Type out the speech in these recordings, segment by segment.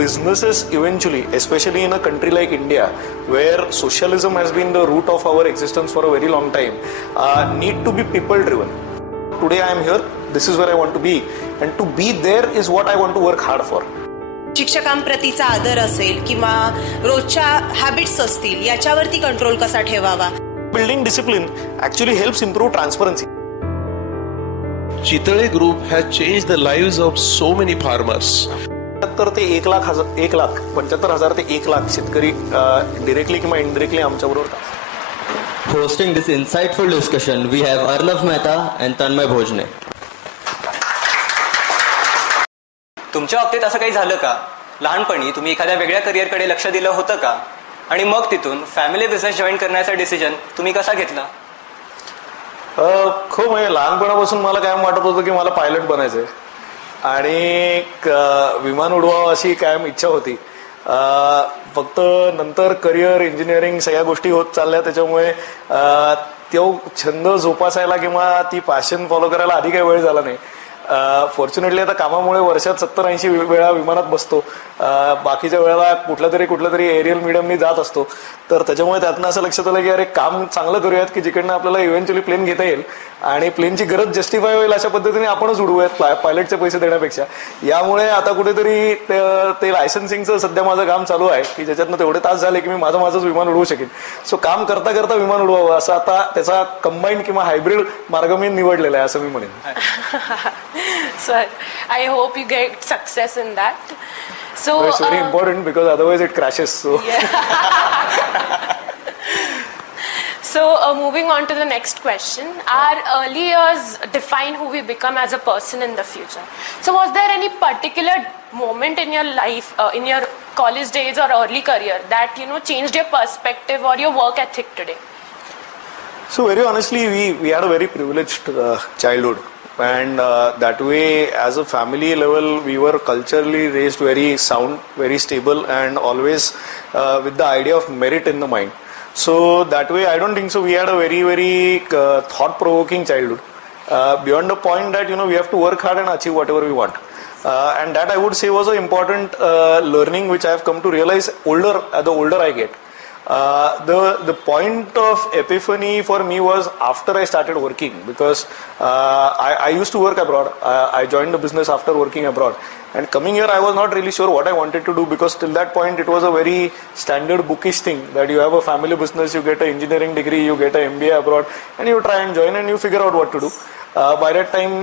businesses eventually, especially in a country like India, where socialism has been the root of our existence for a very long time, need to be people driven. Today I am here, this is where I want to be, and to be there is what I want to work hard for. शिक्षकांप्रतीचा आदर असेल किंवा रोजच्या habits असतील याच्यावरती control कसा ठेवावा. Building discipline actually helps improve transparency. Chitale Group has changed the lives of so many farmers. तर ते 1,75,000 ते 1,00,000 शेतकरी डायरेक्टली किंवा इनडायरेक्टली आमच्याबरोबर. Hosting this insightful discussion, we have Arnav Mehta and Tanmay Bhojne. तुमच्या बाबतीत असं काही झालं का? लहानपणी तुम्ही एखाद्या वेगळ्या करिअरकडे लक्ष दिलं होतं का? आणि मग तिथून फॅमिली बिझनेस जॉईन करण्याचा डिसिजन तुम्ही कसा घेतला? खूप म्हणजे लहानपणापासून मला कायम वाटत होतं की मला पायलट बनायचंय आणि विमान उडवावं अशी कायम इच्छा होती. फक्त नंतर करिअर, इंजिनिअरिंग सगळ्या गोष्टी होत चालल्या, त्याच्यामुळे तो छंद जोपासायला किंवा ती पॅशन फॉलो करायला आधी काही वेळ झाला नाही. फॉर्च्युनेटली आता कामामुळे वर्षात 70-80 वेळा विमानात बसतो. बाकीच्या वेळेला कुठल्या तरी एरियल मीडियमनी जात असतो. तर त्याच्यामुळे त्यातनं असं लक्षात आलं की अरे काम चांगलं करूयात की जिकडनं आपल्याला इव्हेंच्युअली प्लेन घेता येईल आणि प्लेनची गरज जस्टिफाय होईल अशा पद्धतीने आपणच उडवूयात पायलटचे पैसे देण्यापेक्षा. यामुळे आता कुठेतरी ते लायसन्सिंगचं सध्या माझं काम चालू आहे की ज्याच्यातनं तेवढे तास झाले की मी माझंच विमान उडवू शकेन. सो काम करता करता विमान उडवावं असं आता त्याचा कंबाईंड किंवा हायब्रिड मार्ग मी निवडलेला आहे असं मी म्हणेन. So I hope you get success in that. So it's very important because otherwise it crashes. So yeah. So moving on to the next question, our early years define who we become as a person in the future. So was there any particular moment in your life, in your college days or early career that changed your perspective or your work ethic today? So very honestly, we had a very privileged childhood. And that way, as a family level, we were culturally raised very sound, very stable, and always with the idea of merit in the mind. So that way, I don't think so. We had a very, very thought-provoking childhood. Beyond the point that we have to work hard and achieve whatever we want. And that I would say was an important learning which I have come to realize the older I get. The point of epiphany for me was after I started working, because I used to work abroad. I joined the business after working abroad, and coming here I was not really sure what I wanted to do, because till that point it was a very standard bookish thing that you have a family business, you get an engineering degree, you get an MBA abroad, and you try and join and you figure out what to do. By that time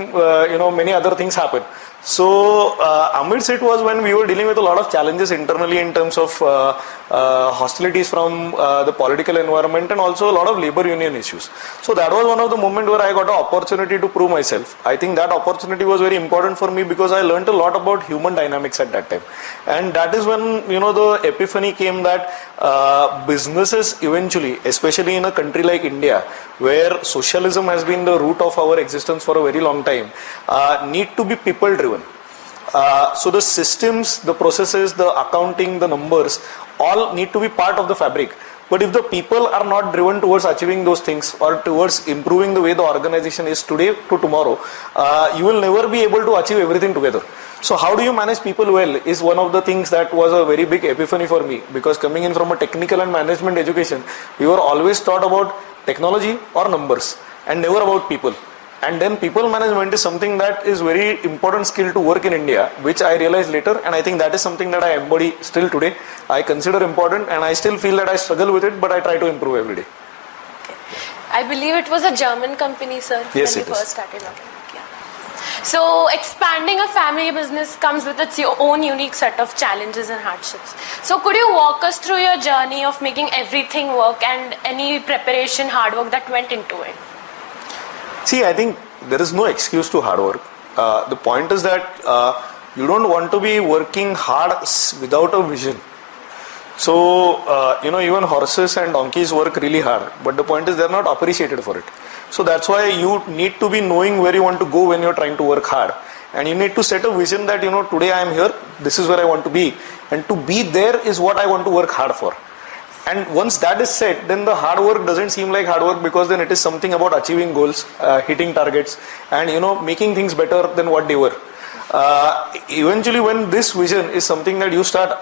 many other things happen. So amidst it was when we were dealing with a lot of challenges internally in terms of hostilities from the political environment and also a lot of labor union issues. So that was one of the moments where I got an opportunity to prove myself. I think that opportunity was very important for me because I learned a lot about human dynamics at that time. And that is when the epiphany came that businesses eventually, especially in a country like India, where socialism has been the root of our existence for a very long time, need to be people driven. So the systems, the processes, the accounting, the numbers all need to be part of the fabric. But if the people are not driven towards achieving those things or towards improving the way the organization is today to tomorrow, you will never be able to achieve everything together. So how do you manage people well is one of the things that was a very big epiphany for me, because coming in from a technical and management education, we were always taught about technology or numbers and never about people. And then people management is something that is very important skill to work in India, which I realized later, and I think that is something that I embody still today. I consider important, and I still feel that I struggle with it, but I try to improve every day. I believe it was a German company, sir, yes, when you first started working. So expanding a family business comes with its own unique set of challenges and hardships. So could you walk us through your journey of making everything work and any preparation, hard work that went into it? See, I think there is no excuse to hard work. The point is that you don't want to be working hard without a vision. So, even horses and donkeys work really hard, but the point is they're not appreciated for it. So that's why you need to be knowing where you want to go when you're trying to work hard. And you need to set a vision that, today I am here, this is where I want to be. And to be there is what I want to work hard for. And once that is set, then the hard work doesn't seem like hard work, because then it is something about achieving goals, hitting targets, and making things better than what they were. Eventually when this vision is something that you start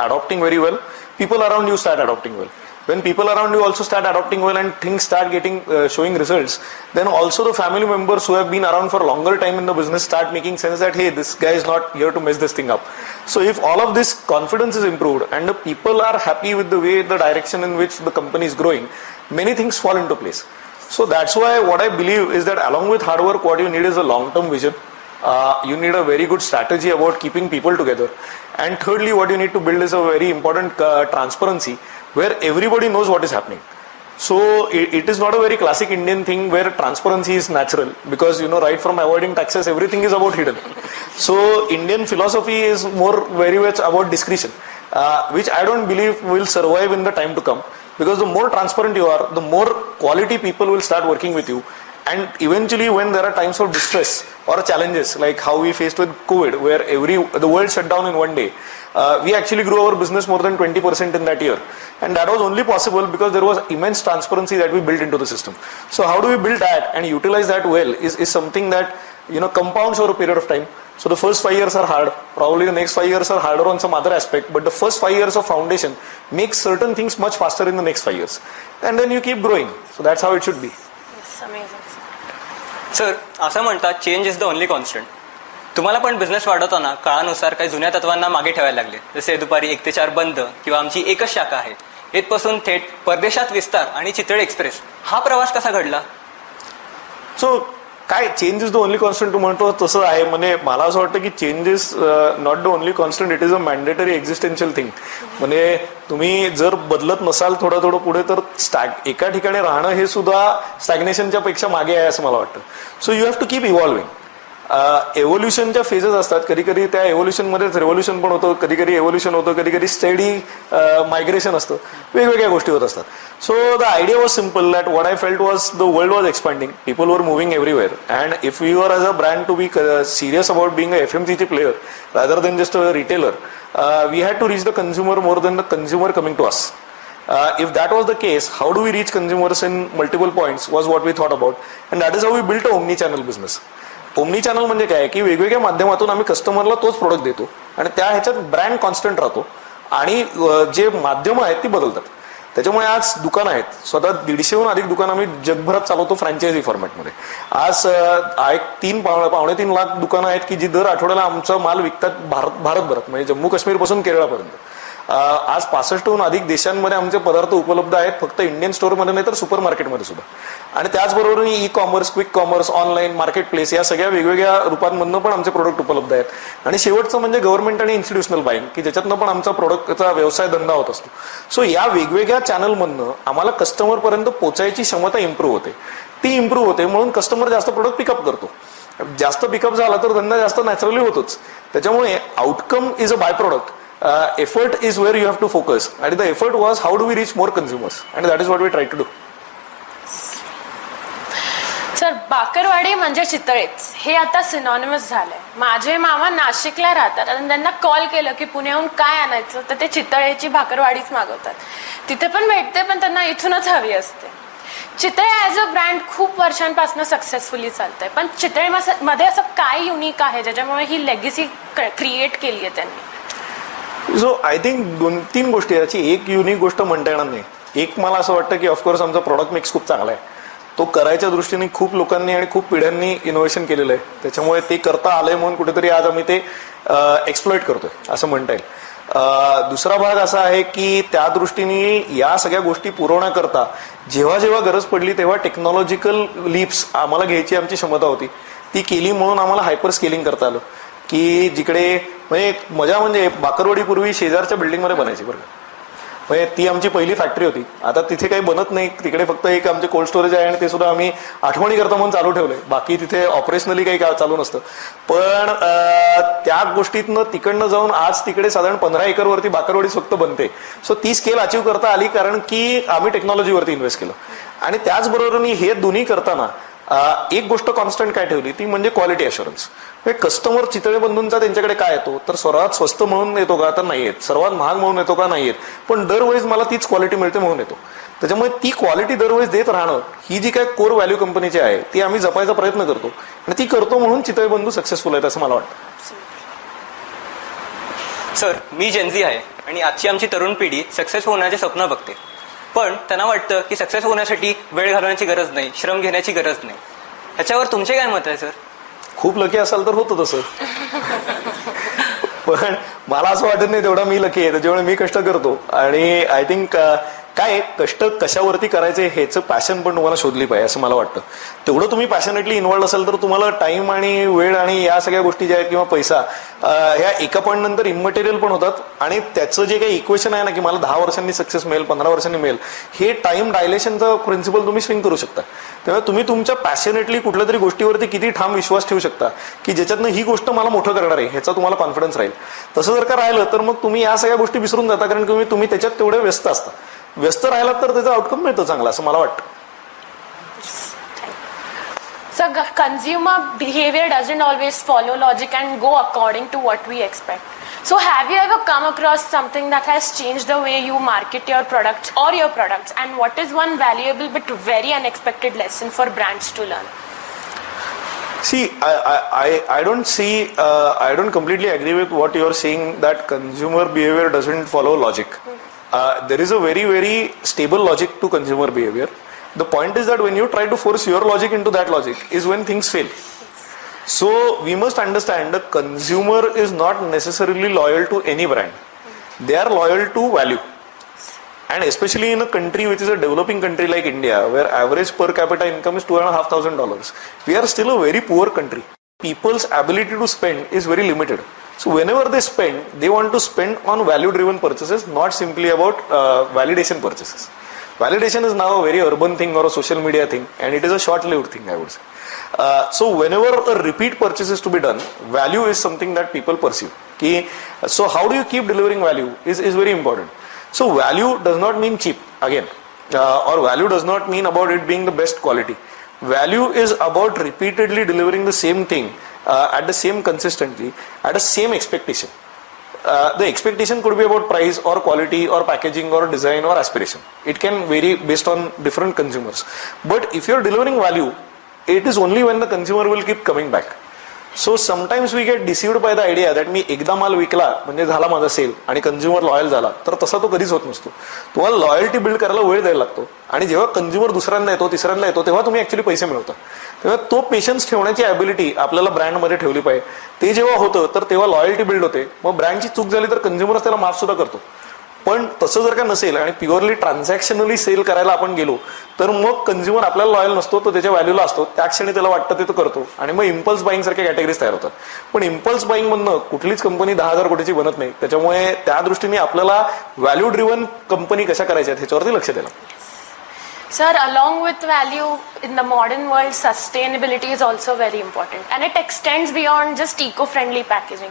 adopting very well, people around you start adopting well. When people around you also start adopting well and things start getting showing results, then also the family members who have been around for a longer time in the business start making sense that, hey, this guy is not here to mess this thing up. So if all of this confidence is improved and the people are happy with the way, the direction in which the company is growing, many things fall into place. So that's why what I believe is that along with hard work, what you need is a long-term vision. You need a very good strategy about keeping people together. And thirdly, what you need to build is a very important transparency where everybody knows what is happening. So it is not a very classic Indian thing where transparency is natural, because right from avoiding taxes, everything is about hidden. So Indian philosophy is more very much about discretion, which I don't believe will survive in the time to come, because the more transparent you are, the more quality people will start working with you. And eventually when there are times of distress or challenges like how we faced with COVID, where the world shut down in one day, we actually grew our business more than 20% in that year. And that was only possible because there was immense transparency that we built into the system. So how do we build that and utilize that well is something that compounds over a period of time. So the first 5 years are hard, probably the next 5 years are harder on some other aspect, but the first 5 years of foundation makes certain things much faster in the next 5 years. And then you keep growing. So that's how it should be. Yes, amazing. Sir, असं म्हणतात change is the only constant. तुम्हाला पण business वाढवताना काळानुसार काही जुन्या तत्वांना मागे ठेवायला लागले, जसे दुपारी 1 ते 4 बंद किंवा आमची एकच शाखा आहे, इथपासून थेट परदेशात विस्तार आणि चितळे एक्सप्रेस, हा प्रवास कसा घडला? सो काय change is the only constant तू म्हणतो तसं आहे. म्हणजे मला असं वाटतं की change is not the only constant, it is a mandatory existential thing. म्हणजे तुम्ही जर बदलत नसाल थोडं थोडं पुढे, तर एका ठिकाणी राहणं हे सुद्धा स्टॅग्नेशनच्या पेक्षा मागे आहे असं मला वाटतं. So you have to keep evolving. एव्होल्युशनच्या फेजेस असतात, कधी कधी त्या एव्होल्युशन मध्येच रेव्होल्युशन पण होतं, कधी कधी एव्होल्युशन होतं, कधी कधी स्टडी मायग्रेशन असतं, वेगवेगळ्या गोष्टी होत असतात. So the idea was simple that what I felt was the world was expanding, people were moving everywhere, and if you are as a brand to be serious about being a FMCG player rather than just a retailer, we had to reach the consumer more than the consumer coming to us. If that was the case, how do we reach consumers in multiple points was what we thought about, and that is how we built a omni-channel business. Omni channel म्हणजे काय की वेगवेगळ्या माध्यमातून आम्ही कस्टमरला तोच product देतो आणि त्या ह्याच्यात ब्रँड कॉन्स्टंट राहतो आणि जे माध्यम आहेत ती बदलतात. त्याच्यामुळे आज दुकान आहेत, स्वतः 150हून अधिक दुकान आम्ही जगभरात चालवतो फ्रँचायझी फॉर्मॅटमध्ये. आज 3.5 लाख दुकानं आहेत की जी दर आठवड्याला आमचा माल विकतात भारतभरात, म्हणजे जम्मू काश्मीर पासून केरळापर्यंत. आज 65हून अधिक देशांमध्ये आमचे पदार्थ उपलब्ध आहेत, फक्त इंडियन स्टोअरमध्ये नाही तर सुपर मार्केटमध्ये सुद्धा. आणि त्याचबरोबर e commerce, quick commerce, online market place या सगळ्या वेगवेगळ्या रूपांमधनं पण आमचे प्रोडक्ट उपलब्ध आहेत. आणि शेवटचं म्हणजे गव्हर्नमेंट आणि इन्स्टिट्यूशनल बाईंग, की ज्याच्यातनं पण आमचा प्रोडक्टचा व्यवसाय धंदा होत असतो. सो या वेगवेगळ्या चॅनलमधनं आम्हाला कस्टमरपर्यंत पोहोचायची क्षमता इम्प्रूव्ह होते. ती इम्प्रूव्ह होते म्हणून कस्टमर जास्त प्रोडक्ट पिकअप करतो. जास्त पिकअप झाला तर धंदा जास्त नॅचरली होतोच. त्याच्यामुळे outcome is a by product. Effort is where you have to focus, and the effort was how do we reach more consumers, and that is what we tried to do. Sir, bakarwadi म्हणजे चितळेच हे आता synonymous झालंय. माझे मामा नाशिकला राहतात आणि त्यांना कॉल केलं की पुण्याहून काय आणायचं तर ते चितळेची भाकरवाडीच मागवतात. तिथे पण भेटते, पण त्यांना इथूनच हवी असते. चितळे ॲज अ ब्रँड खूप वर्षांपासून सक्सेसफुली चालतंय, पण चितळेमध्ये असं काय युनिक आहे ज्याच्यामुळे ही लेगेसी क्रिएट केली आहे त्यांनी? सो आय थिंक 2-3 गोष्टी याची एक युनिक गोष्ट म्हणता येणार नाही. एक मला असं वाटतं की ऑफकोर्स आमचा प्रॉडक्ट मिक्स खूप चांगला आहे. तो करायच्या दृष्टीने खूप लोकांनी आणि खूप पिढ्यांनी इनोव्हेशन केलेलं आहे. त्याच्यामुळे ते करता आलंय म्हणून कुठेतरी आज आम्ही ते एक्सप्लॉइट करतोय असं म्हणता येईल. दुसरा भाग असा आहे की त्या दृष्टीने या सगळ्या गोष्टी पुरवण्याकरता जेव्हा जेव्हा गरज पडली तेव्हा टेक्नॉलॉजिकल लीप्स आम्हाला घ्यायची आमची क्षमता होती, ती केली म्हणून आम्हाला हायपर स्केलिंग करता आलं. की जिकडे म्हणजे मजा म्हणजे बाकरवाडी पूर्वी शेजारच्या बिल्डिंगमध्ये बनायची बरं का, म्हणजे ती आमची पहिली फॅक्टरी होती. आता तिथे काही बनत नाही, तिकडे फक्त एक आमचे कोल्ड स्टोरेज आहे आणि ते सुद्धा आम्ही आठवणी करता म्हणून चालू ठेवलंय. बाकी तिथे ऑपरेशनली काही चालू नसतं. पण त्या गोष्टीतनं तिकडनं जाऊन आज तिकडे साधारण 15 एकरवरती बाकरवाडी फक्त बनते. सो ती स्केल अचीव करता आली कारण की आम्ही टेक्नॉलॉजीवरती इन्व्हेस्ट केलं. आणि त्याचबरोबर हे दोन्ही करताना एक गोष्ट कॉन्स्टंट काय ठेवली ती म्हणजे क्वालिटी अश्युरन्स. कस्टमर चितळे बंधूंचा त्यांच्याकडे काय येतो तर सर्वात स्वस्त म्हणून येतो का तर नाही येत, सर्वात महाग म्हणून येतो का नाही येत, पण दरवेळेस मला तीच क्वालिटी मिळते म्हणून येतो. त्याच्यामुळे ती क्वालिटी दरवेळेस देत राहणं ही जी काय कोर व्हॅल्यू कंपनीची आहे ती आम्ही जपायचा प्रयत्न करतो आणि ती करतो म्हणून चितळेबंधू सक्सेसफुल आहेत असं मला वाटतं. सर, मी जेनझी आहे आणि आजची आमची तरुण पिढी सक्सेस होण्याचे स्वप्न बघते, पण त्यांना वाटतं की सक्सेस होण्यासाठी वेळ घालवण्याची गरज नाही, श्रम घेण्याची गरज नाही. ह्याच्यावर तुमचे काय मत आहे सर? खूप लकी असाल तर होतं तसं, पण मला असं वाटत नाही तेवढा मी लकी आहे. त्याच्यामुळे मी कष्ट करतो आणि आय थिंक काय कष्ट कशावरती करायचे ह्याचं पॅशन पण तुम्हाला शोधली पाहिजे असं मला वाटतं. तेवढं तुम्ही पॅशनेटली इन्व्हॉल्ड असाल तर तुम्हाला टाइम आणि वेळ आणि या सगळ्या गोष्टी ज्या आहेत किंवा पैसा ह्या एका पॉईंट नंतर इमटेरियल पण होतात आणि त्याचं जे काही इक्वेशन आहे ना की मला 10 वर्षांनी सक्सेस मिळेल, 15 वर्षांनी मिळेल, हे टाइम डायलेशनचा प्रिन्सिपल तुम्ही स्विंग करू शकता. तेव्हा तुम्ही तुमच्या पॅशनेटली कुठल्या तरी गोष्टीवरती किती ठाम विश्वास ठेवू शकता की ज्याच्यातनं ही गोष्ट मला मोठं करणार आहे ह्याचा तुम्हाला कॉन्फिडन्स राहील. तसं जर का राहिलं तर मग तुम्ही या सगळ्या गोष्टी विसरून जाता कारण तुम्ही त्याच्यात तेवढे व्यस्त असता. व्यस्त राहिला तर त्याचा आउटकम मिळतो चांगला असं मला वाटतं. So consumer behavior doesn't always follow logic and go according to what we expect. So have you ever come across something that has changed the way you market your products or your products, and what is one valuable but very unexpected lesson for brands to learn? See, I don't completely agree with what you're saying that consumer behavior doesn't follow logic. There is a very, very stable logic to consumer behavior. The point is that when you try to force your logic into that logic is when things fail. So we must understand the consumer is not necessarily loyal to any brand. They are loyal to value. And especially in a country which is a developing country like India, where average per capita income is $2,500, we are still a very poor country. People's ability to spend is very limited. So whenever they spend, they want to spend on value-driven purchases, not simply about validation purchases. Validation is now a very urban thing or a social media thing, and it is a short-lived thing, I would say. So whenever a repeat purchase is to be done, value is something that people perceive. So how do you keep delivering value is very important. So value does not mean cheap, again, or value does not mean about it being the best quality. Value is about repeatedly delivering the same thing at the same consistency, at the same expectation. The expectation could be about price or quality or packaging or design or aspiration. It can vary based on different consumers. But if you're delivering value, it is only when the consumer will keep coming back. So sometimes we get deceived by the idea that मी एकदा माल विकला म्हणजे झाला माझा sale आणि consumer loyal झाला, तर तसा तो कधीच होत नसतो. तुम्हाला लॉयल्टी बिल्ड करायला वेळ द्यायला लागतो आणि जेव्हा कंझ्युमर दुसऱ्यांदा येतो, तिसऱ्यांदा येतो, तेव्हा तुम्ही ऍक्च्युली पैसे मिळवता. तेव्हा तो पेशन्स ठेवण्याची ॲबिलिटी आपल्याला ब्रँडमध्ये ठेवली पाहिजे. ते जेव्हा होतं तर तेव्हा लॉयल्टी बिल्ड होते. मग ब्रँडची चूक झाली तर कंझ्युमर त्याला माफ सुद्धा करतो. पण तसं जर का नसेल आणि प्युअरली ट्रान्झॅक्शनली सेल करायला आपण गेलो तर मग कंझ्युमर आपल्याला लॉयल नसतो, तो त्याच्या व्हॅल्यूला असतो, त्या क्षणी त्याला वाटतं ते तो करतो आणि मग इम्पल्स बाईंग सारख्या कॅटेगरीज तयार होतात. पण इम्पल्स बाईंग मधनं कुठलीच कंपनी 10,000 कोटीची बनत नाही. त्याच्यामुळे त्या दृष्टीने आपल्याला व्हॅल्यू ड्रिव्हन कंपनी कशा करायच्या ह्याच्यावरती लक्ष द्यायला. Sir, along with value in the modern world, sustainability is also very important, and it extends beyond just eco-friendly packaging.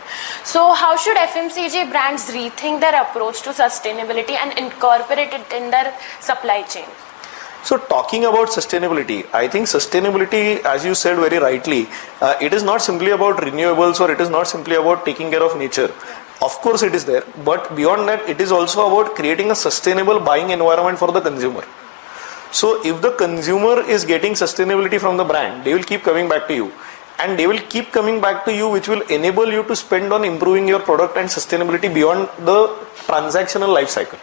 So how should FMCG brands rethink their approach to sustainability and incorporate it in their supply chain? So talking about sustainability, I think sustainability, as you said very rightly, it is not simply about renewables or it is not simply about taking care of nature. Of course it is there, but beyond that it is also about creating a sustainable buying environment for the consumer. So if the consumer is getting sustainability from the brand, they will keep coming back to you, and they will keep coming back to you, which will enable you to spend on improving your product and sustainability beyond the transactional life cycle.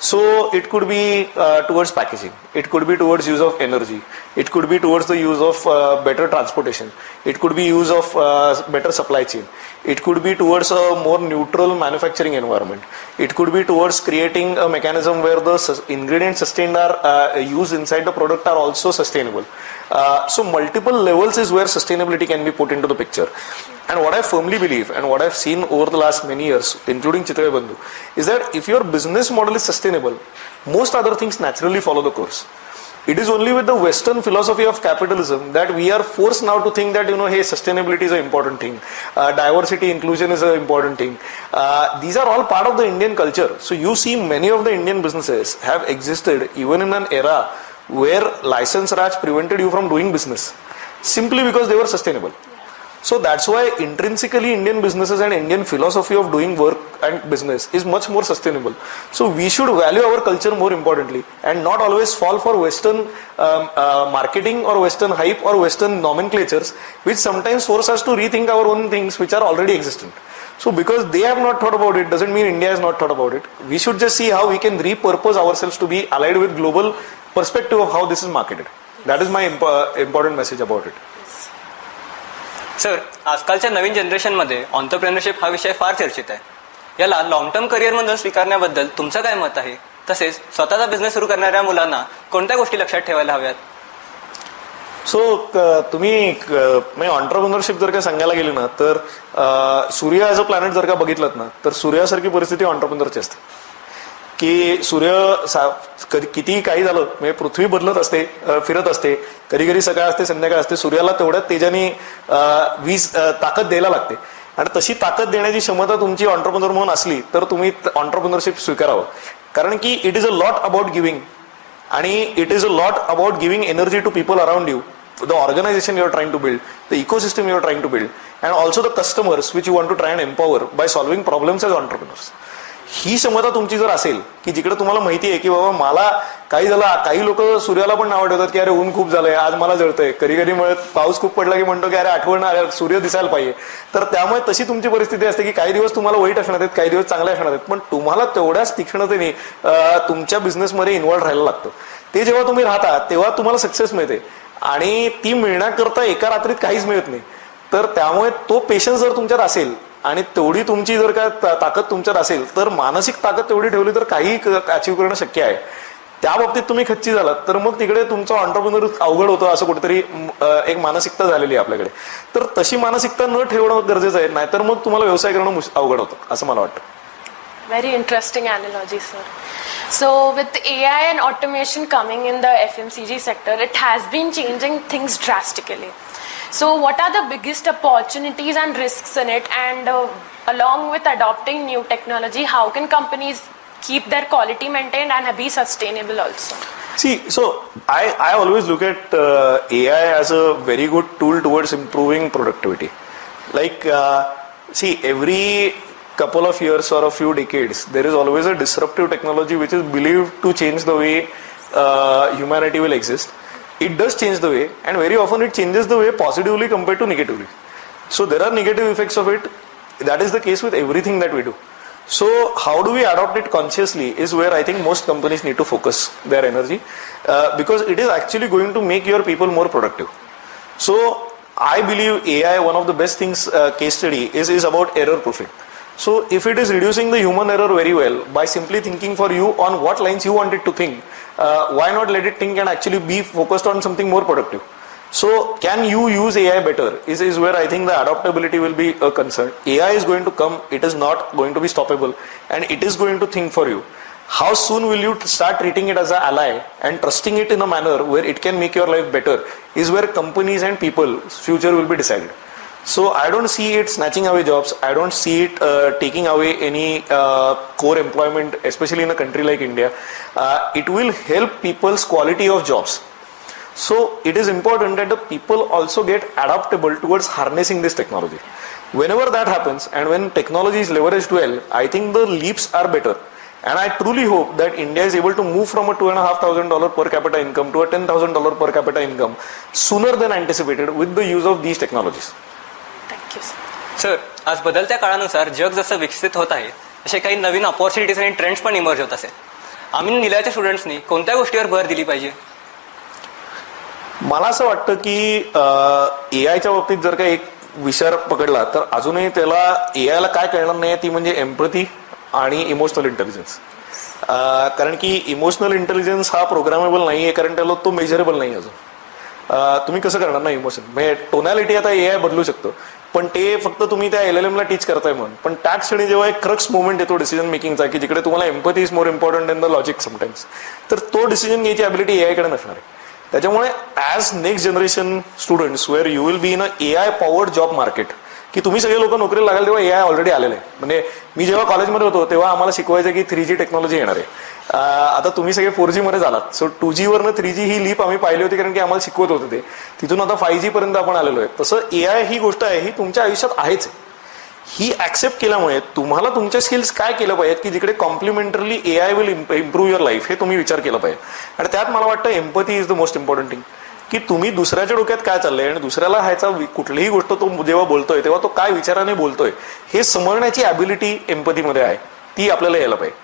So it could be towards packaging, it could be towards use of energy, it could be towards the use of better transportation, it could be use of better supply chain, it could be towards a more neutral manufacturing environment, it could be towards creating a mechanism where the ingredients sustained are used inside the product are also sustainable. So multiple levels is where sustainability can be put into the picture. And what I firmly believe and what I've seen over the last many years, including Chitrabandhu, is that if your business model is sustainable, most other things naturally follow the course. It is only with the Western philosophy of capitalism that we are forced now to think that, hey, sustainability is an important thing. Diversity, inclusion is an important thing. These are all part of the Indian culture. So you see many of the Indian businesses have existed even in an era where license Raj prevented you from doing business simply because they were sustainable. So that's why intrinsically Indian businesses and Indian philosophy of doing work and business is much more sustainable. So we should value our culture more importantly and not always fall for Western marketing or Western hype or Western nomenclatures, which sometimes force us to rethink our own things which are already existent. So because they have not thought about it doesn't mean India has not thought about it. We should just see how we can repurpose ourselves to be allied with global perspective of how this is marketed. That is my important message about it. Sir, आजकालच्या नवीन जनरेशनमध्ये entrepreneurship हा विषय फार चर्चित आहे. याला long term career म्हणून स्वीकारण्याबद्दल तुमचं काय मत आहे? तसेच स्वतःचा बिझनेस सुरू करणाऱ्या मुलांना कोणत्या गोष्टी लक्षात ठेवायला हव्यात? सो तुम्ही ऑन्टरप्रेन्योरशिप जर का सांगायला गेली ना तर सूर्य ॲज अ प्लॅनेट जर का बघितलं ना तर सूर्यासारखी परिस्थिती ऑन्टरप्रेन्योरची असते की सूर्य कितीही काही झालं म्हणजे पृथ्वी बदलत असते, फिरत असते, कधी कधी सकाळ असते, संध्याकाळ असते, सूर्याला तेवढ्याच तेजाने वीज ताकद द्यायला लागते आणि तशी ताकद देण्याची क्षमता तुमची ऑन्टरप्रेन्योर म्हणून असली तर तुम्ही ऑन्टरप्रेन्योरशिप स्वीकारावं. कारण की it is a lot about giving आणि it is a lot about giving energy to people around you, the organization you are trying to build, the ecosystem you are trying to build, and also the customers which you want to try and empower by solving problems as entrepreneurs. ही क्षमता तुमची जर असेल की जिकडे तुम्हाला माहिती आहे की बाबा मला काही झालं, काही लोक सूर्याला पण नाव ठेवतात की अरे ऊन खूप झालंय, आज मला जळतंय, कधी कधी पाऊस खूप पडला की म्हणतो की अरे आठवण सूर्य दिसायला पाहिजे. तर त्यामुळे तशी तुमची परिस्थिती असते की काही दिवस तुम्हाला वाईट असणार आहेत, काही दिवस चांगले असणार आहेत, पण तुम्हाला तेवढ्याच तीक्ष्णतेने तुमच्या बिझनेसमध्ये इन्व्हॉल्व्ह राहायला लागतं. ते जेव्हा तुम्ही राहता तेव्हा तुम्हाला सक्सेस मिळते आणि ती मिळण्याकरता एका रात्रीत काहीच मिळत नाही. तर त्यामुळे तो पेशन्स जर तुमच्यात असेल आणि तेवढी तुमची जर का ताकद तुमच्यात असेल तर मानसिक ताकद तेवढी ठेवली तर काही अचीव करणं शक्य आहे. त्या बाबतीत तुम्ही खच्ची झालात तर मग तिकडे तुमचं ऑन्टरप्रेन्योर अवघड होतं असं कुठेतरी एक मानसिकता झालेली आहे आपल्याकडे. तर तशी मानसिकता न ठेवणं गरजेचं आहे, नाहीतर मग तुम्हाला व्यवसाय करणं अवघड होतं असं मला वाटतं. Very interesting analogy, sir. So with AI and automation coming in the FMCG sector, it has been changing things drastically. So what are the biggest opportunities and risks in it? And along with adopting new technology, how can companies keep their quality maintained and be sustainable also? See, so I always look at AI as a very good tool towards improving productivity. Like, see, every couple of years or a few decades, there is always a disruptive technology which is believed to change the way humanity will exist. It does change the way, and very often it changes the way positively compared to negatively. So there are negative effects of it. That is the case with everything that we do. So how do we adopt it consciously is where I think most companies need to focus their energy, because it is actually going to make your people more productive. So I believe AI, one of the best things, case study is about error proofing. So if it is reducing the human error very well by simply thinking for you on what lines you want it to think, why not let it think and actually be focused on something more productive? So can you use AI better is where I think the adaptability will be a concern. AI is going to come, it is not going to be stoppable, and it is going to think for you. How soon will you start treating it as an ally and trusting it in a manner where it can make your life better is where companies and people's future will be decided. So I don't see it snatching away jobs. I don't see it taking away any core employment, especially in a country like India. It will help people's quality of jobs. So it is important that the people also get adaptable towards harnessing this technology. Whenever that happens and when technology is leveraged well, I think the leaps are better. And I truly hope that India is able to move from a $2,500 per capita income to a $10,000 per capita income sooner than anticipated with the use of these technologies. Sir, आज बदलत्या काळानुसार जग जसं विकसित होत आहे असे काही नवीन ऑपॉर्च्युनिटीज आणि ट्रेंड्स पण इमर्ज होत असेल. आम्ही निलयाच्या स्टुडंट्सनी कोणत्या गोष्टीवर भर दिली पाहिजे? मला असं वाटतं की एआयच्या बाबतीत जर का एक विचार पकडला तर अजूनही त्याला एआयला काय कळणार नाही ती म्हणजे एम्पॅथी आणि इमोशनल इंटेलिजन्स. कारण की इमोशनल इंटेलिजन्स हा प्रोग्रामेबल नाही आहे, कारण त्याला तो मेजरेबल नाही अजून. तुम्ही कसं करणार ना इमोशन, म्हणजे टोनॅलिटी आता एआय बदलू शकतो पण ते फक्त तुम्ही त्या LLM ला टीच करताय म्हणून. पण त्याच क्षणी जेव्हा एक क्रक्स मोमेंट येतो डिसिजन मेकिंगचा की जिकडे तुम्हाला empathy is more important than the logic sometimes, तर तो डिसिजन घ्यायची ॲबिलिटी एआय कडे नसणार आहे. त्याच्यामुळे as next generation students where you will be in a AI powered job market की तुम्ही सगळे लोक नोकरीला लागाल तेव्हा AI ऑलरेडी आलेलं आहे. म्हणजे मी जेव्हा कॉलेजमध्ये होतो तेव्हा आम्हाला शिकवायचं की 3G टेक्नॉलॉजी येणार आहे. आता तुम्ही सगळे 4G मध्ये झालात. सो 2G वरनं 3G ही लीप आम्ही पाहिली होती कारण की आम्हाला शिकवत होते ते. तिथून आता 5G पर्यंत आपण आलेलो आहे. तसं AI ही गोष्ट आहे ही तुमच्या आयुष्यात आहेच. ही ऍक्सेप्ट केल्यामुळे तुम्हाला तुमच्या स्किल्स काय केलं पाहिजेत की जिकडे कॉम्प्लिमेंटरली AI will improve your life हे तुम्ही विचार केला पाहिजे. आणि त्यात मला वाटतं empathy is the most important thing. की तुम्ही दुसऱ्याच्या डोक्यात काय चाललंय आणि दुसऱ्याला ह्याचा कुठलीही गोष्ट तो जेव्हा बोलतोय तेव्हा तो काय विचाराने बोलतोय हे समजण्याची ॲबिलिटी एम्पथीमध्ये आहे. ती आपल्याला यायला पाहिजे.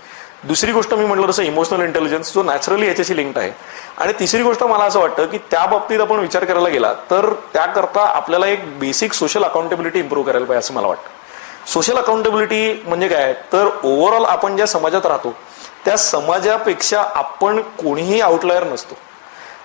दुसरी गोष्ट मी म्हटलं तसं इमोशनल इंटेलिजन्स जो नॅचरली ह्याच्याशी लिंक्ड आहे. आणि तिसरी गोष्ट मला असं वाटतं की त्या बाबतीत आपण विचार करायला गेला तर त्याकरता आपल्याला एक बेसिक सोशल अकाउंटेबिलिटी इम्प्रूव्ह करायला पाहिजे असं मला वाटतं. सोशल अकाउंटेबिलिटी म्हणजे काय तर ओव्हरऑल आपण ज्या समाजात राहतो त्या समाजापेक्षा आपण कोणीही आउटलायर नसतो.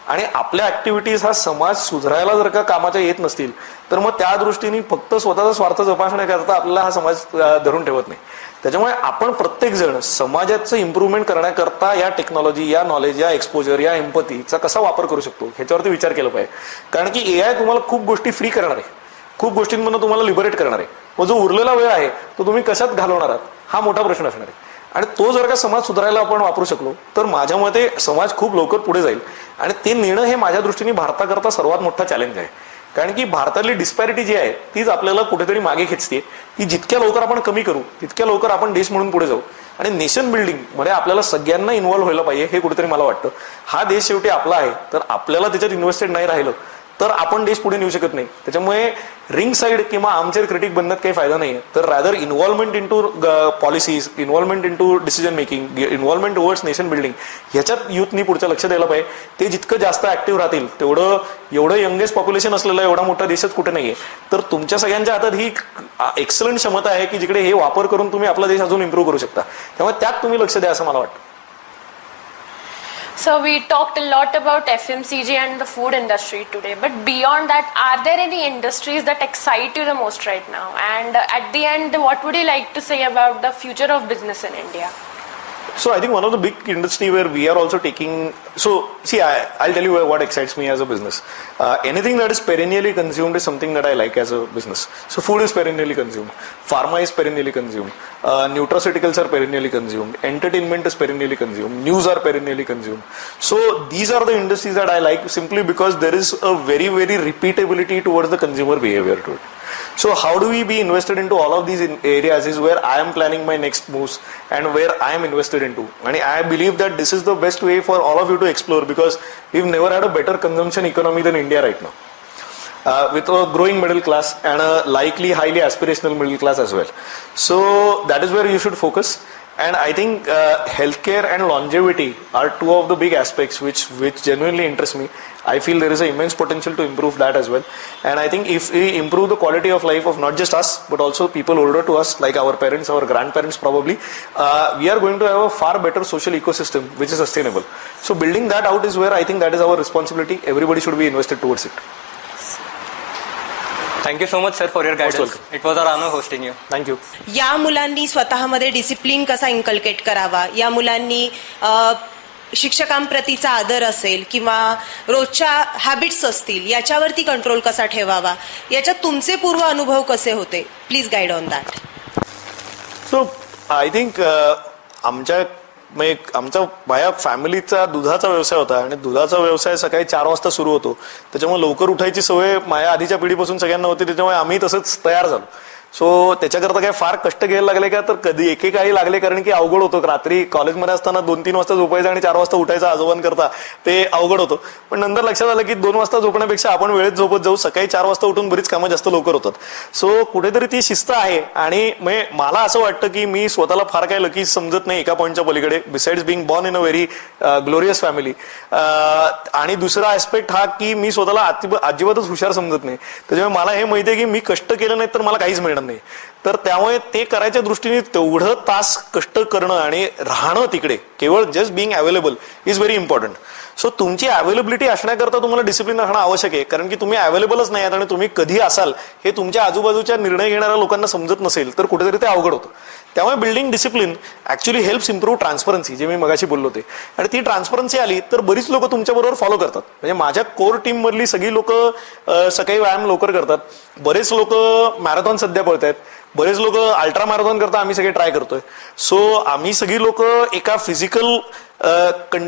आणि आपल्या ऍक्टिव्हिटीज हा समाज सुधारायला जर का कामाच्या येत नसतील तर मग त्या दृष्टीने फक्त स्वतःचा स्वार्थ जोपासण्याकरता आपल्याला हा समाज धरून ठेवत नाही. त्याच्यामुळे आपण प्रत्येक जण समाजाचं इम्प्रूव्हमेंट करण्याकरता या टेक्नॉलॉजी, या नॉलेज, या एक्सपोजर, या एम्पथीचा कसा वापर करू शकतो ह्याच्यावरती विचार केला पाहिजे. कारण की AI तुम्हाला खूप गोष्टी फ्री करणार आहे, खूप गोष्टींमधून तुम्हाला लिबरेट करणार आहे. मग जो उरलेला वेळ आहे तो तुम्ही कशात घालवणार आहात हा मोठा प्रश्न असणार आहे. आणि तो जर का समाज सुधारायला आपण वापरू शकलो तर माझ्या मते समाज खूप लवकर पुढे जाईल. आणि ते नेणं हे माझ्या दृष्टीने भारताकरता सर्वात मोठा चॅलेंज आहे. कारण की भारतातली डिस्पॅरिटी जी आहे तीच आपल्याला कुठेतरी मागे खेचते. ती जितक्या लवकर आपण कमी करू तितक्या लवकर आपण देश म्हणून पुढे जाऊ. आणि नेशन बिल्डिंग मध्ये आपल्याला सगळ्यांना इन्व्हॉल्व्ह व्हायला पाहिजे हे कुठेतरी मला वाटतं. हा देश शेवटी आपला आहे तर आपल्याला त्याच्यात इन्व्हेस्टेड नाही राहिलं तर आपण देश पुढे नेऊ शकत नाही. त्याच्यामुळे रिंग साईड किंवा आर्मचेअर क्रिटिक बनण्यात काही फायदा नाहीये. तर rather involvement into policies, involvement into decision making, involvement towards nation building ह्याच्यात युथनी पुढच्या लक्ष द्यायला पाहिजे. ते जितकं जास्त ऍक्टिव्ह राहतील तेवढं एवढं यंगेस्ट पॉप्युलेशन असलेला एवढा मोठा देशच कुठे नाहीये. तर तुमच्या सगळ्यांच्या हातात ही एक्सलंट क्षमता आहे की जिकडे हे वापर करून तुम्ही आपला देश अजून इम्प्रूव्ह करू शकता. त्यामुळे त्यात तुम्ही लक्ष द्या असं मला वाटतं. So we talked a lot about FMCG and the food industry today, but beyond that, are there any industries that excite you the most right now? And at the end, what would you like to say about the future of business in India? So I think one of the big industry where we are also taking, so see, I'll tell you what excites me as a business. Anything that is perennially consumed is something that I like as a business. So food is perennially consumed, pharma is perennially consumed, nutraceuticals are perennially consumed, entertainment is perennially consumed, news are perennially consumed. So these are the industries that I like simply because there is a very, very repeatability towards the consumer behavior to it. So how do we be invested into all of these areas is where I am planning my next moves and where I am invested into. And I believe that this is the best way for all of you to explore because we've never had a better consumption economy than India right now. With a growing middle class and a likely highly aspirational middle class as well. So that is where you should focus. And I think healthcare and longevity are two of the big aspects which genuinely interest me. I feel there is an immense potential to improve that as well. And I think if we improve the quality of life of not just us, but also people older to us, like our parents, our grandparents probably, we are going to have a far better social ecosystem which is sustainable. So building that out is where I think that is our responsibility. Everybody should be invested towards it. Thank you so much, sir, for your guidance. It was our honor hosting you. Thank you. या मुलांनी स्वतःमध्ये discipline कसा inculcate करावा, या मुलांनी शिक्षकांप्रतीचा आदर असेल किंवा रोजच्या हॅबिट्स असतील याच्यावरती कंट्रोल कसा ठेवावा, याच्यात तुमचे पूर्व अनुभव कसे होते, please guide on that. So I think आमच्या माझ्या फॅमिलीचा दुधाचा व्यवसाय होता आणि दुधाचा व्यवसाय सकाळी 4 वाजता सुरू होतो. त्याच्यामुळे लवकर उठायची सवय माझ्या आधीच्या पिढीपासून सगळ्यांना होती. त्याच्यामुळे आम्ही तसंच तयार झालो. सो त्याच्याकरता काय फार कष्ट घ्यायला लागले का तर कधी एकेकाळी लागले कारण की अवघड होतं. रात्री कॉलेजमध्ये असताना 2-3 वाजता झोपायचं आणि 4 वाजता उठायचं आजोबांकरता ते अवघड होतं. पण नंतर लक्षात आलं की 2 वाजता झोपण्यापेक्षा आपण वेळेत झोपत जाऊ, सकाळी 4 वाजता उठून बरीच कामं जास्त लवकर होतात. सो कुठेतरी ती शिस्त आहे. आणि मला असं वाटतं की मी स्वतःला फार काही लकी समजत नाही एका पॉईंटच्या पलीकडे, besides being born in a very glorious family. आणि दुसरा ऍस्पेक्ट हा की मी स्वतःला अजिबातच हुशार समजत नाही. त्याच्यामुळे मला हे माहिती आहे की मी कष्ट केलं नाही तर मला काहीच मिळणार नाही. तर त्यामुळे ते करायच्या दृष्टीने तेवढं तास कष्ट करणं आणि राहणं तिकडे केवळ just being available is very important. So तुमची अवेलेबिलिटी असण्याकरता तुम्हाला डिसिप्लिन असणं आवश्यक आहे, कारण की तुम्ही अवेलेबलच नाही आहात आणि तुम्ही कधी असाल हे तुमच्या आजूबाजूच्या निर्णय घेणाऱ्या लोकांना समजत नसेल तर कुठेतरी ते अवघड होतं. त्यामुळे building discipline actually helps improve transparency, जे मी मगाशी बोललो होते. आणि ती ट्रान्सपरन्सी आली तर बरीच लोक तुमच्याबरोबर फॉलो करतात. म्हणजे माझ्या कोर टीम मधली सगळी लोक सकाळी व्यायाम लवकर करतात, बरेच लोक मॅरेथॉन सध्या पळतायत, बरेच लोक अल्ट्रा मॅरेथॉन करतात, आम्ही सगळे ट्राय करतोय. सो आम्ही सगळी लोक एका फिजिकल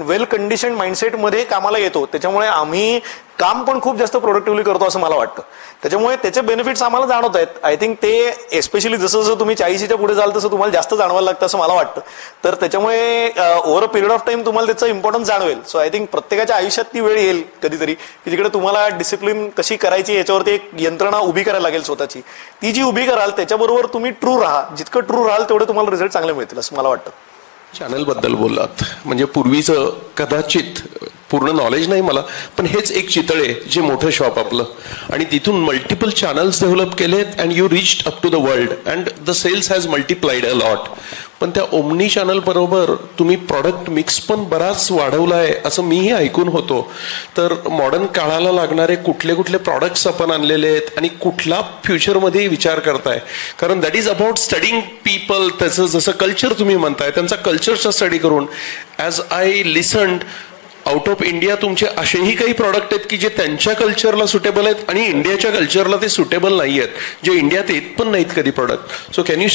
वेल कंडिशन माइंडसेट मध्ये कामाला येतो, त्याच्यामुळे आम्ही काम पण खूप जास्त प्रोडक्टिव्हली करतो असं मला वाटतं. त्याच्यामुळे त्याचे बेनिफिट्स आम्हाला जाणवत आहेत. आय थिंक ते एस्पेशली जसं जसं तुम्ही 40च्या पुढे जाल तसं तुम्हाला जास्त जाणवायला लागतं असं मला वाटतं. तर त्याच्यामुळे over a period of time तुम्हाला त्याचं इम्पॉर्टन्स जाणवेल. सो आय थिंक प्रत्येकाच्या आयुष्यात ती वेळ येईल कधीतरी की जिकडे तुम्हाला डिसिप्लिन कशी करायची याच्यावरती एक यंत्रणा उभी करायला लागेल स्वतःची. ती जी उभी कराल त्याच्याबरोबर तुम्ही ट्रू राहा, जितकं ट्रू राहाल तेवढे तुम्हाला रिझल्ट चांगले मिळतील असं मला वाटतं. चॅनल बद्दल बोललात, म्हणजे पूर्वीचं कदाचित पूर्ण नॉलेज नाही मला, पण हेच एक चितळे जे मोठं शॉप आपलं, आणि तिथून मल्टिपल चॅनल्स डेव्हलप केलेत and you reached up to the world and the sales has multiplied a lot. पण त्या ओमनी चॅनल बरोबर तुम्ही प्रॉडक्ट मिक्स पण बराच वाढवलाय असं मीही ऐकून होतो. तर मॉडर्न काळाला लागणारे कुठले कुठले प्रॉडक्ट्स आपण आणलेले आहेत आणि कुठला फ्युचरमध्ये विचार करताय, कारण that is about studying people. त्याचं जसं कल्चर तुम्ही म्हणताय त्यांचा कल्चरचा स्टडी करून, as I listened out of India तुमचे असेही काही प्रॉडक्ट आहेत की जे त्यांच्या कल्चरला सुटेबल आहेत आणि इंडियाच्या कल्चरला ते सुटेबल नाही आहेत, जे इंडियात येत पण नाहीत कधी product. So can you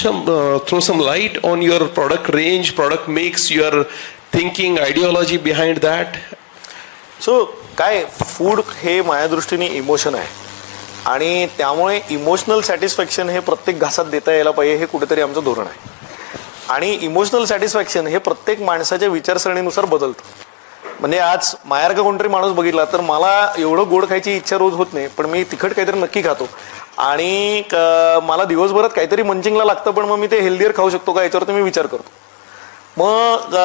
throw some light on your product range, product mix, your thinking, ideology behind that? So काय, फूड हे माझ्या दृष्टीने इमोशन आहे आणि त्यामुळे इमोशनल सॅटिस्फॅक्शन हे प्रत्येक घासात देता यायला पाहिजे, हे कुठेतरी आमचं धोरण आहे. आणि इमोशनल सॅटिस्फॅक्शन हे प्रत्येक माणसाच्या विचारसरणीनुसार बदलतं. म्हणजे आज मायासारखा कोणतरी माणूस बघितला तर मला एवढं गोड खायची इच्छा रोज होत नाही, पण मी तिखट काहीतरी नक्की खातो. आणि मला दिवसभरात काहीतरी मंचिंगला लागतं, पण मग मी ते हेल्दियर खाऊ शकतो का याच्यावरती मी विचार करतो. मग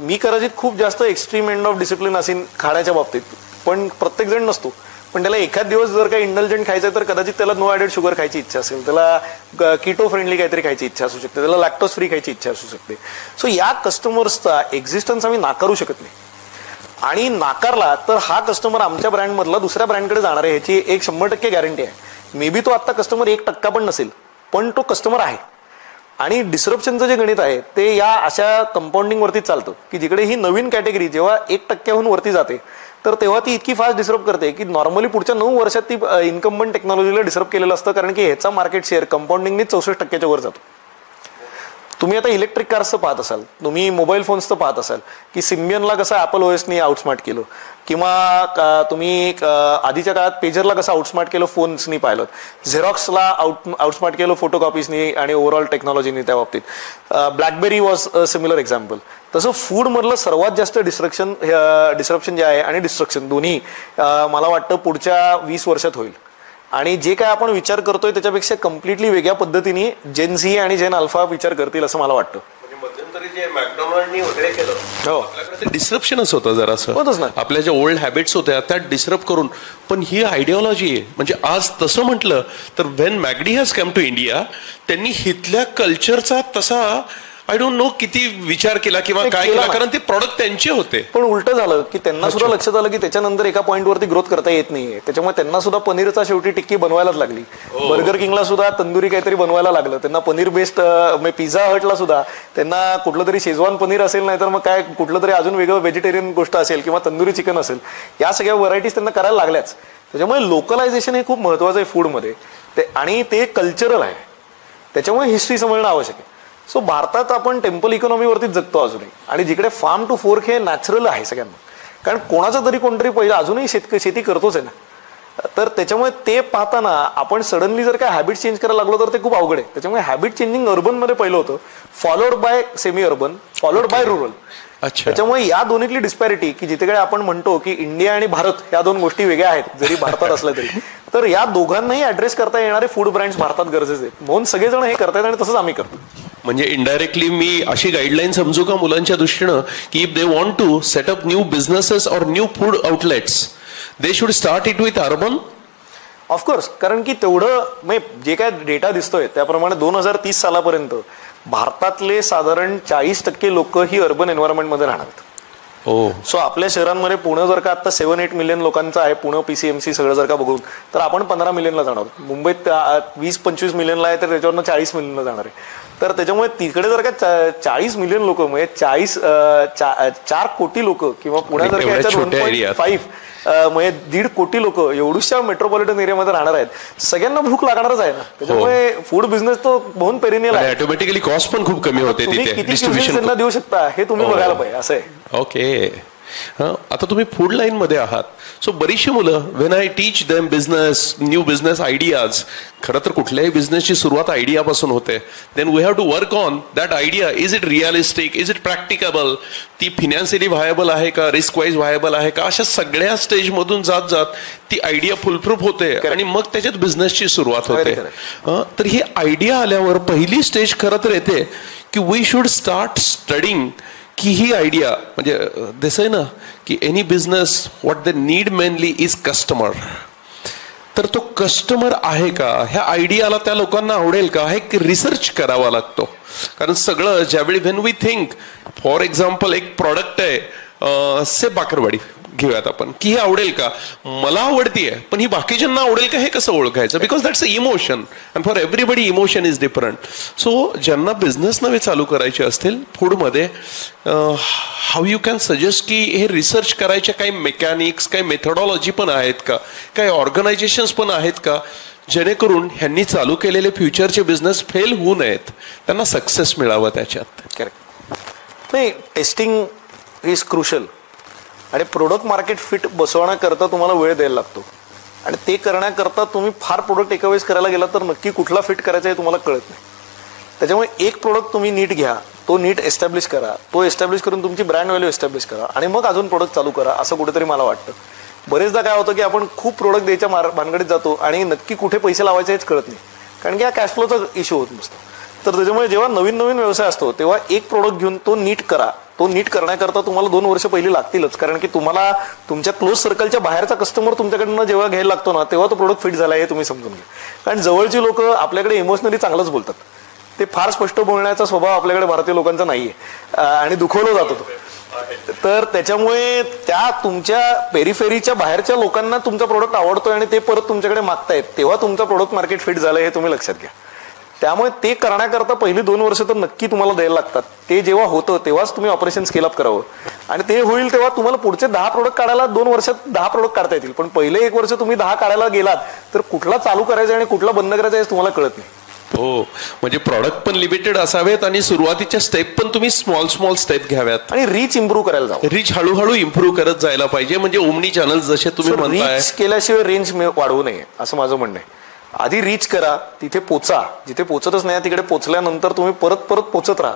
मी कदाचित खूप जास्त एक्स्ट्रीम एंड ऑफ डिसिप्लिन असेल खाण्याच्या बाबतीत, पण प्रत्येक जण नसतो. पण त्याला एखाद दिवस जर काही इंडल्जंट खायचं तर कदाचित त्याला नो ॲडेड शुगर खायची इच्छा असेल, त्याला कीटो फ्रेंडली काहीतरी खायची इच्छा असू शकते, त्याला लॅक्टोज फ्री खायची इच्छा असू शकते. सो या कस्टमर्सचा एक्झिस्टन्स आम्ही नाकारू शकत नाही. आणि नाकारला तर हा कस्टमर आमच्या ब्रँडमधला दुसऱ्या ब्रँडकडे जाणार आहे ह्याची एक 100% गॅरंटी आहे. मे बी तो आता कस्टमर 1% पण नसेल, पण तो कस्टमर आहे. आणि डिस्रप्शनचं जे गणित आहे ते या अशा कंपाऊंडिंग वरती चालतं की जिकडे ही नवीन कॅटेगरी जेव्हा 1%हून वरती जाते तर तेव्हा ती इतकी फास्ट डिस्रप्ट करते की नॉर्मली पुढच्या 9 वर्षात ती इन्कम्बंट टेक्नॉलॉजीला डिस्रप्ट केलेलं असतं, कारण की ह्याचा मार्केट शेअर कंपाऊंडिंगने 64%च्या वर जातो. तुम्ही आता इलेक्ट्रिक कार्सचं पाहत असाल, तुम्ही मोबाईल फोन्सचं पाहत असाल की सिम्बियनला कसं ॲपल ओएसनी आउटस्मार्ट केलं, किंवा तुम्ही आधीच्या काळात पेजरला कसं आउटस्मार्ट केलं फोन्सनी पाहिलं, झेरॉक्सला आउटस्मार्ट केलं फोटोकॉपीजनी आणि ओव्हरऑल टेक्नॉलॉजीनी त्या बाबतीत. Blackberry was a similar example. तसं फूडमधलं सर्वात जास्त डिस्रप्शन जे आहे आणि डिस्ट्रक्शन दोन्ही मला वाटतं पुढच्या 20 वर्षात होईल. आणि जे काय आपण विचार करतोय त्याच्यापेक्षा कम्प्लिटली वेगळ्या पद्धतीने जेन झी आणि जेन अल्फा विचार करतील असं मला वाटतं. मध्यंतरी जे मॅकडॉनल्डनी वगैरे केलं, हो, ते डिस्रप्शनच होतं जरासं. होतच ना, आपल्या ज्या ओल्ड हॅबिट्स होत्या त्या डिस्टर्ब करून. पण ही आयडिओलॉजी आहे. म्हणजे आज तसं म्हटलं तर when McD has come to India, त्यांनी हिथल्या कल्चरचा तसा आय डोंट नो किती विचार केला किंवा काय केला, कारण ते प्रॉडक्ट त्यांचे होते. पण उलट झालं की त्यांना सुद्धा लक्षात आलं की त्याच्यानंतर एका पॉईंटवरती ग्रोथ करता येत नाहीये, त्याच्यामुळे त्यांना सुद्धा पनीरचा शेवटी टिक्की बनवायलाच लागली. बर्गर किंगला सुद्धा तंदुरी काहीतरी बनवायला लागलं, त्यांना पनीर बेस्ड पिझ्झा हटला सुद्धा त्यांना कुठलं तरी शेजवान पनीर असेल, नाहीतर मग काय कुठलं तरी अजून वेगळं व्हेजिटेरियन गोष्ट असेल किंवा तंदुरी चिकन असेल, या सगळ्या व्हरायटीज त्यांना करायला लागल्याच. त्याच्यामुळे लोकलायझेशन हे खूप महत्वाचं आहे फूडमध्ये, आणि ते कल्चरल आहे, त्याच्यामुळे हिस्ट्री समजणं आवश्यक आहे. सो भारतात आपण टेम्पल इकॉनॉमीवरतीच जगतो अजूनही, आणि जिकडे फार्म टू फोर्क हे नॅचरल आहे सगळ्यांना, कारण कोणाचं तरी कोणतरी पहिलं अजूनही शेती करतोच आहे ना. तर त्याच्यामुळे ते पाहताना आपण सडनली जर काय हॅबिट चेंज करायला लागलो तर ते खूप अवघड आहे. त्याच्यामुळे हॅबिट चेंजिंग अर्बनमध्ये पहिलं होतं, followed by semi urban, followed by rural. त्याच्यामुळे या दोन्हीतली डिस्पॅरिटी की जिथे आपण म्हणतो की इंडिया आणि भारत या दोन गोष्टी वेगळ्या आहेत जरी भारतात असल्या तरी, तर या दोघांनाही ऍड्रेस करता येणारे फूड ब्रँड्स भारतात गरजेचे आहेत, म्हणून सगळेजण हे करतायत आणि तसंच आम्ही करतो. म्हणजे इनडायरेक्टली मी अशी गाईडलाईन समजू का मुलांच्या दृष्टीनं की if they want to set up new businesses or new food outlets, they should start it with urban? Of course, कारण की तेवढं म्हणजे जे काय डेटा दिसतोय त्याप्रमाणे 2030 सालापर्यंत भारतातले साधारण 40% लोक ही अर्बन एन्व्हायरमेंटमध्ये राहणार आहेत. सो आपल्या शहरांमध्ये पुणे जर का आता 7-8 मिलियन लोकांचं आहे, पुणे PCMC सगळं जर का बघून, तर आपण 15 मिलियनला जाणार. मुंबईत 20-25 मिलियनला आहे, तर त्याच्यावरनं 40 मिलियनला जाणार आहे. तर त्याच्यामुळे तिकडे जर का 40 मिलियन लोक म्हणजे 4 कोटी लोक किंवा पुण्यात जर का 1.5 म्हणजे 1.5 कोटी लोक एवढ्या मेट्रोपॉलिटन एरियामध्ये राहणार आहेत, सगळ्यांना भूक लागणारच आहे ना. त्याच्यामुळे फूड बिझनेस तो बहुत पेरिनियल आहे. ऑटोमॅटिकली कॉस्ट पण खूप कमी होते तुम्ही किती त्यांना देऊ शकता हे तुम्ही बघायला पाहिजे. असं आहे. ओके, आता तुम्ही फूड लाईन मध्ये आहात. सो बरीचशी मुलं, when I teach them business, new business ideas, खरं तर कुठल्याही बिझनेसची सुरुवात आयडियापासून होते. Then we have to work on that idea. Is it realistic, is it practicable, ती फिनान्शियली व्हायबल आहे का, रिस्क वाईज व्हायबल आहे का, अशा सगळ्या स्टेजमधून जात जात ती आयडिया फुलप्रूफ होते आणि मग त्याच्यात बिझनेसची सुरुवात होते. तर ही आयडिया आल्यावर पहिली स्टेज खरं तर येते की वी शुड स्टार्ट स्टडिंग की ही आयडिया, म्हणजे दिस आहे ना की any business what they need mainly is customer. तर तो कस्टमर आहे का, ह्या आयडियाला त्या लोकांना आवडेल का, हे रिसर्च करावा लागतो. कारण सगळं ज्यावेळी when we think, for example एक प्रॉडक्ट आहे से बाकरवाडी घेऊयात आपण, की हे आवडेल का, मला आवडतीये पण ही बाकीच्यांना आवडेल का, हे कसं ओळखायचं. Because that's a emotion and for everybody emotion is different. So ज्यांना बिझनेस नवे चालू करायचे असतील फूडमध्ये, हाऊ यू कॅन सजेस्ट की हे रिसर्च करायचे काही मेकॅनिक्स, काही मेथडॉलॉजी पण आहेत का, काही ऑर्गनायझेशन्स पण आहेत का, जेणेकरून ह्यांनी चालू केलेले फ्युचरचे बिझनेस फेल होऊ नयेत, त्यांना सक्सेस मिळावं त्याच्यात. करेक्ट. नाही, टेस्टिंग इज क्रुशल आणि प्रोडक्ट मार्केट फिट बसवण्याकरता तुम्हाला वेळ द्यायला लागतो. आणि ते करण्याकरता तुम्ही फार प्रोडक्ट एका वेळेस करायला गेला तर नक्की कुठला फिट करायचा हे तुम्हाला कळत नाही. त्याच्यामुळे एक प्रोडक्ट तुम्ही नीट घ्या, तो नीट एस्टॅब्लिश करा, तो एस्टॅब्लिश करून तुमची ब्रँड व्हॅल्यू एस्टॅब्लिश करा आणि मग अजून प्रोडक्ट चालू करा, असं कुठेतरी मला वाटतं. बरेचदा काय होतं की आपण खूप प्रोडक्ट द्यायच्या भानगडीत जातो आणि नक्की कुठे पैसे लावायचे हेच कळत नाही, कारण की हा कॅश फ्लोचा इश्यू होत नसतो. तर त्याच्यामुळे जेव्हा नवीन नवीन व्यवसाय असतो तेव्हा एक प्रोडक्ट घेऊन तो नीट करा. तो नीट करण्याकरता तुम्हाला 2 वर्ष पहिली लागतीलच, कारण की तुम्हाला तुमच्या क्लोज सर्कलच्या बाहेरचा कस्टमर तुमच्याकडनं जेव्हा घ्यायला लागतो ना, तेव्हा तो प्रोडक्ट फिट झाला हे तुम्ही समजून घ्या. कारण जवळची लोक आपल्याकडे इमोशनली चांगलंच बोलतात, ते फार स्पष्ट बोलण्याचा स्वभाव आपल्याकडे भारतीय लोकांचा नाहीये आणि दुखवलं जातो तो. तर त्याच्यामुळे त्या तुमच्या पेरिफेरीच्या बाहेरच्या लोकांना तुमचा प्रोडक्ट आवडतोय आणि ते परत तुमच्याकडे मागतायत, तेव्हा तुमचा प्रोडक्ट मार्केट फिट झालं हे तुम्ही लक्षात घ्या. त्यामुळे ते करण्याकरता पहिली 2 वर्ष तर नक्की तुम्हाला द्यायला लागतात. ते जेव्हा होतं तेव्हाच तुम्ही ऑपरेशन स्केल अप करावं आणि ते होईल तेव्हा तुम्हाला पुढचे 10 प्रोडक्ट काढायला 2 वर्षात 10 प्रोडक्ट काढता येतील. पण पहिले 1 वर्ष तुम्ही 10 काढायला गेलात तर कुठला चालू करायचा आणि कुठला बंद करायचा हे तुम्हाला कळत नाही. हो, म्हणजे प्रॉडक्ट पण लिमिटेड असावेत आणि सुरुवातीच्या स्टेप पण तुम्ही स्मॉल स्टेप घ्याव्यात आणि रीच इम्प्रूव्ह करायला जावं. रीच हळूहळू इम्प्रूव्ह करत जायला पाहिजे. म्हणजे ओमनी चॅनल जसे तुम्ही म्हणताय, रीच केल्याशिवाय रेंज वाढवू नये असं माझं म्हणणं आहे. आधी रीच करा, तिथे पोचा, जिथे पोचतच नाही तिकडे पोचल्यानंतर तुम्ही परत पोचत राहा.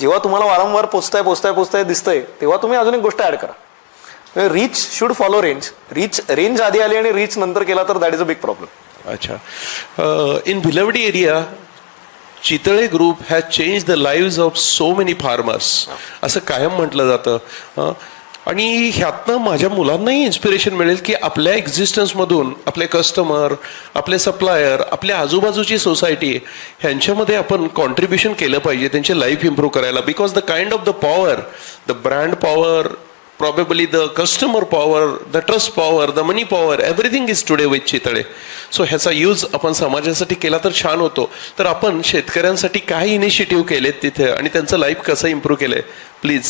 जेव्हा तुम्हाला वारंवार पोचताय दिसतंय तेव्हा तुम्ही अजून एक गोष्ट ऍड करा. Reach should follow range. Range आधी आली आणि रीच नंतर केला तर that is a big problem. अच्छा, in Bhilwadi area Chitale group has change the lives of so many farmers असं कायम म्हटलं जातं. आणि ह्यातनं माझ्या मुलांनाही इन्स्पिरेशन मिळेल की आपल्या एक्झिस्टन्समधून आपले कस्टमर, आपले सप्लायर, आपल्या आजूबाजूची सोसायटी ह्यांच्यामध्ये आपण कॉन्ट्रीब्युशन केलं पाहिजे त्यांचे लाईफ इम्प्रूव्ह करायला. Because the kind of the power, the brand power, probably the customer power, the trust power, the money power, everything is today with Chitale. So ह्याचा यूज आपण समाजासाठी केला तर छान होतो. तर आपण शेतकऱ्यांसाठी काय इनिशिएटिव्ह केलेत तिथे आणि त्यांचं लाईफ कसं इम्प्रूव्ह केलंय प्लीज.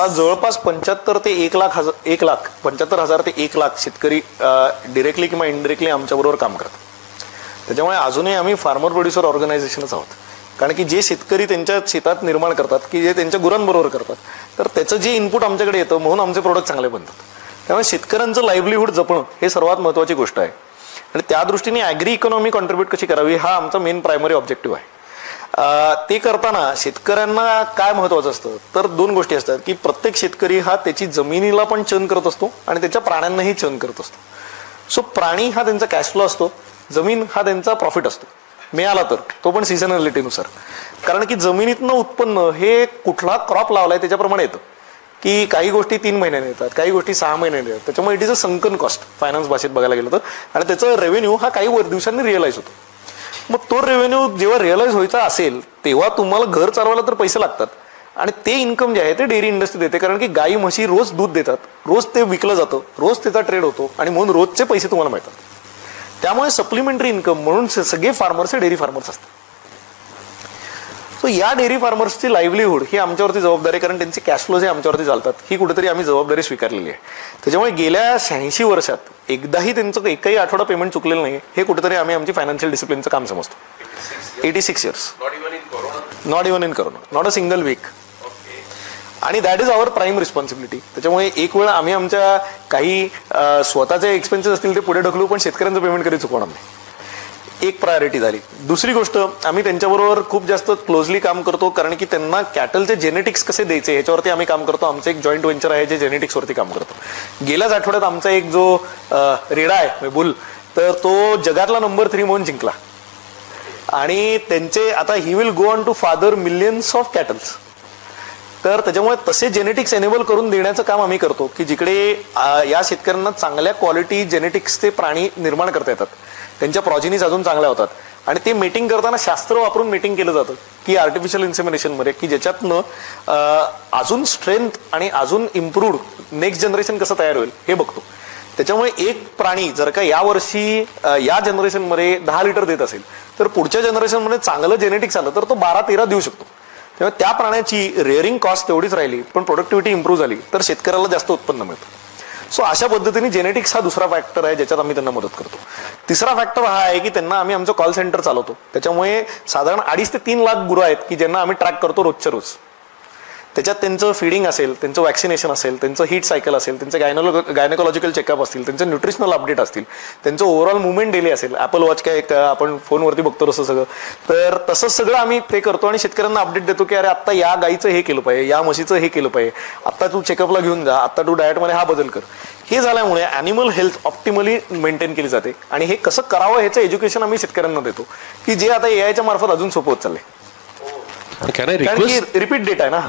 आज जवळपास 75 ते 1,75,000 ते 1,00,000 शेतकरी डिरेक्टली किंवा इनडिरेक्टली आमच्याबरोबर काम करतात. त्याच्यामुळे अजूनही आम्ही फार्मर प्रोड्युसर ऑर्गनायझेशनच आहोत. कारण की जे शेतकरी त्यांच्या शेतात निर्माण करतात, की जे त्यांच्या गुरांबरोबर करतात, तर त्याचं जे इनपुट आमच्याकडे येतं म्हणून आमचे प्रोडक्ट चांगले बनतात. त्यामुळे शेतकऱ्यांचं लाईव्हलीहूड जपणं हे सर्वात महत्त्वाची गोष्ट आहे. आणि त्या दृष्टीने ॲग्री इकॉनॉमी कॉन्ट्रीब्यूट कशी करावी हा आमचा मेन प्रायमरी ऑब्जेक्टिव्ह आहे. ते करताना शेतकऱ्यांना काय महत्त्वाचं असतं तर 2 गोष्टी असतात की प्रत्येक शेतकरी हा त्याची जमिनीला पण चर्न करत असतो आणि त्याच्या प्राण्यांनाही चर्न करत असतो. सो प्राणी हा त्यांचा कॅश फ्लो असतो, जमीन हा त्यांचा प्रॉफिट असतो मिळाला तर, तो पण सीझनॅलिटीनुसार. कारण की जमिनीतनं उत्पन्न हे कुठला क्रॉप लावलाय त्याच्याप्रमाणे येतं. की काही गोष्टी 3 महिन्याने येतात, काही गोष्टी 6 महिन्याने येतात. त्याच्यामुळे it is a sunken cost finance भाषेत बघायला गेलं तर. आणि त्याचं रेव्हेन्यू हा काही दिवसांनी रिअलाइज होतो. मग तो रेव्हेन्यू जेव्हा रिअलाइज व्हायचा असेल तेव्हा तुम्हाला घर चालवायला तर पैसे लागतात आणि ते इन्कम जे आहे ते डेअरी इंडस्ट्री देते. कारण की गाई म्हशी रोज दूध देतात, रोज ते विकलं जातं, रोज त्याचा ट्रेड होतो आणि म्हणून रोजचे पैसे तुम्हाला मिळतात. त्यामुळे सप्लिमेंटरी इन्कम म्हणून सगळे फार्मर्स हे डेअरी फार्मर्स असतात. सो या डेअरी फार्मर्सची लाईव्हलीहूड ही आमच्यावरती जबाबदारी, कारण त्यांचे कॅश फ्लो जे आमच्यावरती चालतात ही कुठेतरी आम्ही जबाबदारी स्वीकारलेली आहे. त्याच्यामुळे गेल्या 86 वर्षात एकदाही त्यांचं एकही आठवडा पेमेंट चुकलेलं नाही. हे कुठेतरी आम्ही आमची फायनान्शियल डिसिप्लिनचं काम समजतो. 86 years. Not even in corona. Not a single week. आणि that is our prime responsibility. त्याच्यामुळे एक वेळ आम्ही आमच्या काही स्वतःचे एक्सपेन्सेस असतील ते पुढे ढकलू, पण शेतकऱ्यांचं पेमेंट कधी चुकवणार नाही. एक प्रायोरिटी झाली. दुसरी गोष्ट, आम्ही त्यांच्याबरोबर खूप जास्त क्लोजली काम करतो, कारण की त्यांना कॅटलचे जेनेटिक्स कसे द्यायचे ह्याच्यावरती आम्ही काम करतो. आमचं एक जॉईंट व्हेंचर आहे जे जेनेटिक्सवरती काम करतो. गेल्याच आठवड्यात आमचा एक जो रेडा आहे बुल, तर तो जगातला नंबर 3 म्हणून जिंकला. आणि त्यांचे आता he will go on to father millions of cattles. तर त्याच्यामुळे तसे जेनेटिक्स एनेबल करून देण्याचं काम आम्ही करतो की जिकडे या शेतकऱ्यांना चांगल्या क्वालिटी जेनेटिक्सचे प्राणी निर्माण करता येतात, त्यांच्या प्रॉजिनीज अजून चांगल्या होतात. आणि ते मीटिंग करताना शास्त्र वापरून मीटिंग केलं जातं की आर्टिफिशियल इन्सेमिनेशनमध्ये, की ज्याच्यातनं अजून स्ट्रेंथ आणि अजून इम्प्रूव्ड नेक्स्ट जनरेशन कसं तयार होईल हे बघतो. त्याच्यामुळे एक प्राणी जर का या वर्षी या जनरेशनमध्ये 10 लिटर देत असेल तर पुढच्या जनरेशनमध्ये चांगलं जेनेटिक्स आलं तर तो 12-13 देऊ शकतो. तेव्हा त्या प्राण्याची रेअरिंग कॉस्ट तेवढीच राहिली पण प्रोडक्टिव्हिटी इम्प्रूव्ह झाली तर शेतकऱ्याला जास्त उत्पन्न मिळतं. सो अशा पद्धतीने जेनेटिक्स हा दुसरा फॅक्टर आहे ज्याच्यात आम्ही त्यांना मदत करतो. तिसरा फॅक्टर हा आहे की त्यांना आम्ही आमचं कॉल सेंटर चालवतो. त्याच्यामुळे साधारण 2.5 ते 3 लाख गुरं आहेत की ज्यांना आम्ही ट्रॅक करतो रोजच्या रोज. त्याच्यात त्यांचं फीडिंग असेल, त्यांचं वॅक्सिनेशन असेल, त्यांचं हीट सायकल असेल, त्यांचे गायनेकॉलॉजिकल चेकअप असतील, त्यांचं न्यूट्रिशनल अपडेट असतील, त्यांचं ओव्हरऑल मुवमेंट डेली असेल. ॲपल वॉच काय आपण फोनवरती बघतो तसं सगळं, तर तसंच सगळं आम्ही ते करतो आणि शेतकऱ्यांना अपडेट देतो की अरे आत्ता या गाईचं हे केलं पाहिजे, या म्हशीचं हे केलं पाहिजे, आत्ता तू चेकअपला घेऊन जा, आत्ता तू डाएटमध्ये हा बदल कर. हे झाल्यामुळे ॲनिमल हेल्थ ऑप्टिमली मेंटेन केली जाते. आणि हे कसं करावं ह्याचं एज्युकेशन आम्ही शेतकऱ्यांना देतो की जे आता एआयच्या मार्फत अजून सोपं होत चाललंय, कारण की रिपीट डेटा आहे ना.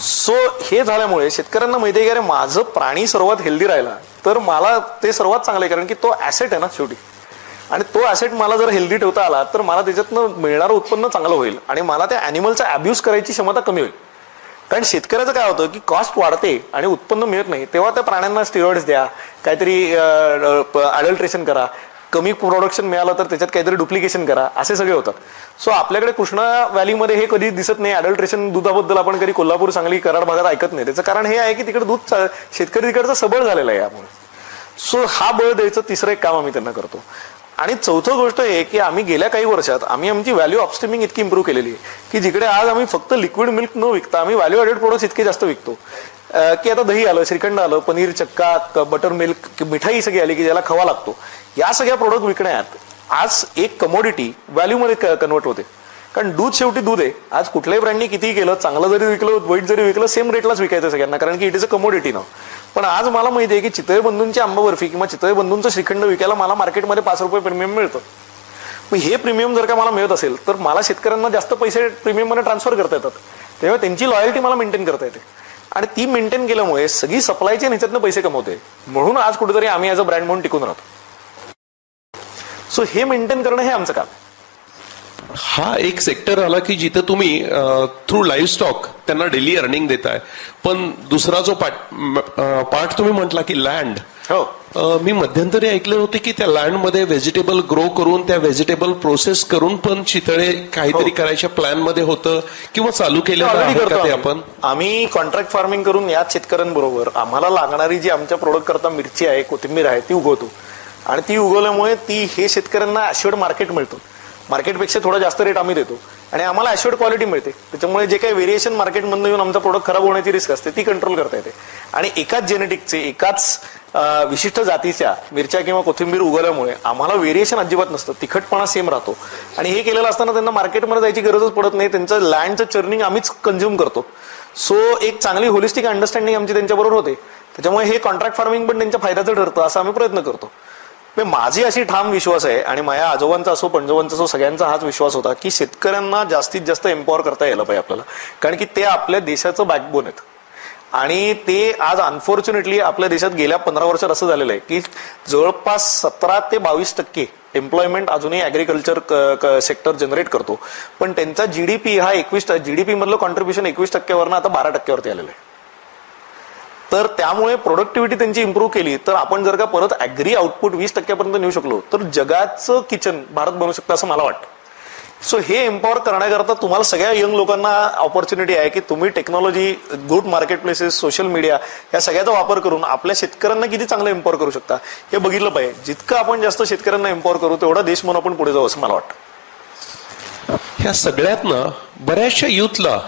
सो हे झाल्यामुळे शेतकऱ्यांना माहिती आहे की अरे माझं प्राणी सर्वात हेल्दी राहिला तर मला ते सर्वात चांगलं आहे, कारण की तो ऍसेट आहे ना शेवटी. आणि तो ऍसेट मला जर हेल्दी ठेवता आला तर मला त्याच्यातनं मिळणारं उत्पन्न चांगलं होईल आणि मला त्या ॲनिमलचा अब्यूज करायची क्षमता कमी होईल. कारण शेतकऱ्याचं काय होतं की कॉस्ट वाढते आणि उत्पन्न मिळत नाही, तेव्हा त्या प्राण्यांना स्टिरॉइड्स द्या, काहीतरी अडल्ट्रेशन करा, कमी प्रोडक्शन मिळालं तर त्याच्यात काहीतरी डुप्लिकेशन करा, असे सगळे होतात. सो आपल्याकडे कृष्णा व्हॅलीमध्ये हे कधी दिसत नाही. अडल्ट्रेशन दुधाबद्दल आपण कधी कोल्हापूर, सांगली, कराड भागात ऐकत नाही. त्याचं कारण हे आहे की तिकडे दूध शेतकरी तिकडचा सबळ झालेला आहे यामुळे. सो हा बळ द्यायचं तिसरं एक काम आम्ही त्यांना करतो. आणि चौथं गोष्ट आहे की आम्ही गेल्या काही वर्षात आम्ही आमची व्हॅल्यू अपस्ट्रीमिंग इतकी इम्प्रूव्ह केलेली आहे की जिकडे आज आम्ही फक्त लिक्विड मिल्क न विकता आम्ही व्हॅल्यू ॲडेड प्रोडक्ट्स इतके जास्त विकतो की आता दही आलं, श्रीखंड आलं, पनीर, चक्का, बटर मिल्क, मिठाई सगळी आली की ज्याला खवा लागतो, या सगळ्या प्रोडक्ट विकण्यात आज एक कमोडिटी व्हॅल्यूमध्ये कन्वर्ट होते. कारण दूध शेवटी दूध आहे. आज कुठल्याही ब्रँडनी कितीही केलं, चांगलं जरी विकलं, वाईट जरी विकलं, सेम रेटलाच विकायचं सगळ्यांना, कारण की इट इज अ कमोडिटी ना. पण आज मला माहिती आहे की चितळे बंधूंची आंबा बर्फी किंवा चितळे बंधूंचं श्रीखंड विकायला मला मार्केटमध्ये 5 रुपये प्रीमियम मिळतं. मग हे प्रीमियम जर का मला मिळत असेल तर मला शेतकऱ्यांना जास्त पैसे प्रीमियममध्ये ट्रान्सफर करता येतात. तेव्हा त्यांची लॉयल्टी मला मेंटेन करता येते आणि ती मेंटेन केल्यामुळे सगळी सप्लाय चेन ह्याच्यातनं पैसे कमवते. म्हणून आज कुठेतरी आम्ही ॲज अ ब्रँड म्हणून टिकून राहतो. सो हे मेंटेन करणं हे आमचं काम. हा एक सेक्टर आला की जिथं तुम्ही थ्रू लाईव्ह स्टॉक त्यांना डेली अर्निंग देताय. पण दुसरा जो पार्ट तुम्ही म्हटला की लँड, मी मध्यंतरी ऐकले होते की त्या लँडमध्ये व्हेजिटेबल ग्रो करून त्या व्हेजिटेबल प्रोसेस करून पण चितळे काहीतरी करायच्या प्लॅन मध्ये होतं किंवा चालू केलेलं आपण. आम्ही कॉन्ट्रॅक्ट फार्मिंग करून याच शेतकऱ्यांबरोबर आम्हाला लागणारी जी आमच्या प्रोडक्ट करता मिरची आहे, कोथिंबीर आहे, ती उगवतो. आणि ती उगवल्यामुळे ती हे शेतकऱ्यांना ॲश्युअर्ड मार्केट मिळतं. मार्केटपेक्षा थोडा जास्त रेट आम्ही देतो आणि आम्हाला ॲश्युअर्ड क्वालिटी मिळते. त्याच्यामुळे जे काही व्हेरिएशन मार्केटमधून येऊन आमचा प्रोडक्ट खराब होण्याची रिस्क असते ती कंट्रोल करता येते. आणि एकाच जेनेटिकचे एकाच विशिष्ट जातीच्या मिरच्या किंवा कोथिंबीर उगवल्यामुळे आम्हाला व्हेरिएशन अजिबात नसतं, तिखटपणा सेम राहतो. आणि हे केलेलं असताना त्यांना मार्केटमध्ये जायची गरजच पडत नाही. त्यांचं लँडचं चर्निंग आम्हीच कंझ्युम करतो. सो एक चांगली होलिस्टिक अंडरस्टँडिंग आमची त्यांच्याबरोबर होते. त्याच्यामुळे हे कॉन्ट्रॅक्ट फार्मिंग पण त्यांच्या फायद्याचं ठरतं असं आम्ही प्रयत्न करतो. माझी अशी ठाम विश्वास आहे आणि माझ्या आजोबांचा असो, पणजोबांचा असो, सगळ्यांचा हाच विश्वास होता की शेतकऱ्यांना जास्तीत जास्त एम्पॉवर करता यायला पाहिजे आपल्याला, कारण की ते आपल्या देशाचं बॅकबोन आहेत. आणि ते आज अनफॉर्च्युनेटली आपल्या देशात गेल्या 15 वर्षात असं झालेलं आहे की जवळपास 17 ते 22% एम्प्लॉयमेंट अजूनही ऍग्रिकल्चर सेक्टर जनरेट करतो, पण त्यांचा जीडीपी हा 21 जीडीपी मधलं कॉन्ट्रीब्युशन 21%वरनं आता 12%वरती आलेलं आहे. तर त्यामुळे प्रोडक्टिव्हिटी त्यांची इम्प्रूव्ह केली तर आपण जर का परत ऍग्री आउटपुट 20% नेऊ शकलो तर जगाचं किचन भारत बनवू शकतं असं मला वाटतं. सो हे एम्पॉवर करण्याकरता तुम्हाला सगळ्या यंग लोकांना ऑपॉर्च्युनिटी आहे की तुम्ही technology, good market places, social media या सगळ्याचा वापर करून आपल्या शेतकऱ्यांना किती चांगलं एम्पॉवर करू शकता हे बघितलं पाहिजे. जितकं आपण जास्त शेतकऱ्यांना एम्पॉवर करू तेवढा देश म्हणून आपण पुढे जाऊ असं मला वाटतं. ह्या सगळ्यातनं बऱ्याचशा युथला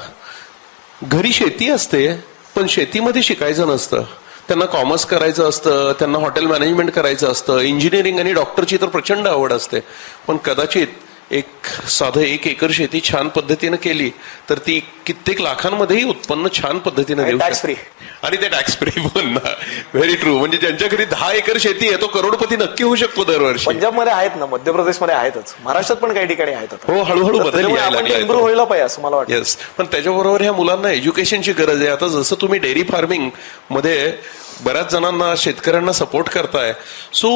घरी शेती असते पण शेतीमध्ये शिकायचं नसतं, त्यांना कॉमर्स करायचं असतं, त्यांना हॉटेल मॅनेजमेंट करायचं असतं, इंजिनिअरिंग आणि डॉक्टरची तर प्रचंड आवड असते, पण कदाचित एक साधं 1 एकर शेती छान पद्धतीनं केली तर ती कित्येक लाखांमध्येही उत्पन्न छान पद्धतीने देऊ टॅक्स फ्री. आणि ते टॅक्स फ्री पण ना. Very true. म्हणजे ज्यांच्या घरी 10 एकर शेती आहे तो करोडपती नक्की होऊ शकतो दरवर्षी. पंजाबमध्ये आहेत ना, मध्य प्रदेशमध्ये आहेतच, महाराष्ट्रात पण काही ठिकाणी आहेत. हो, हळूहळू बदल यायला लागला. इम्प्रूव्ह व्हायला पाहिजे असं मला वाटतं. येस, पण त्याच्याबरोबर ह्या मुलांना एज्युकेशनची गरज आहे. आता जसं तुम्ही डेअरी फार्मिंग मध्ये बऱ्याच जणांना, शेतकऱ्यांना सपोर्ट करताय, so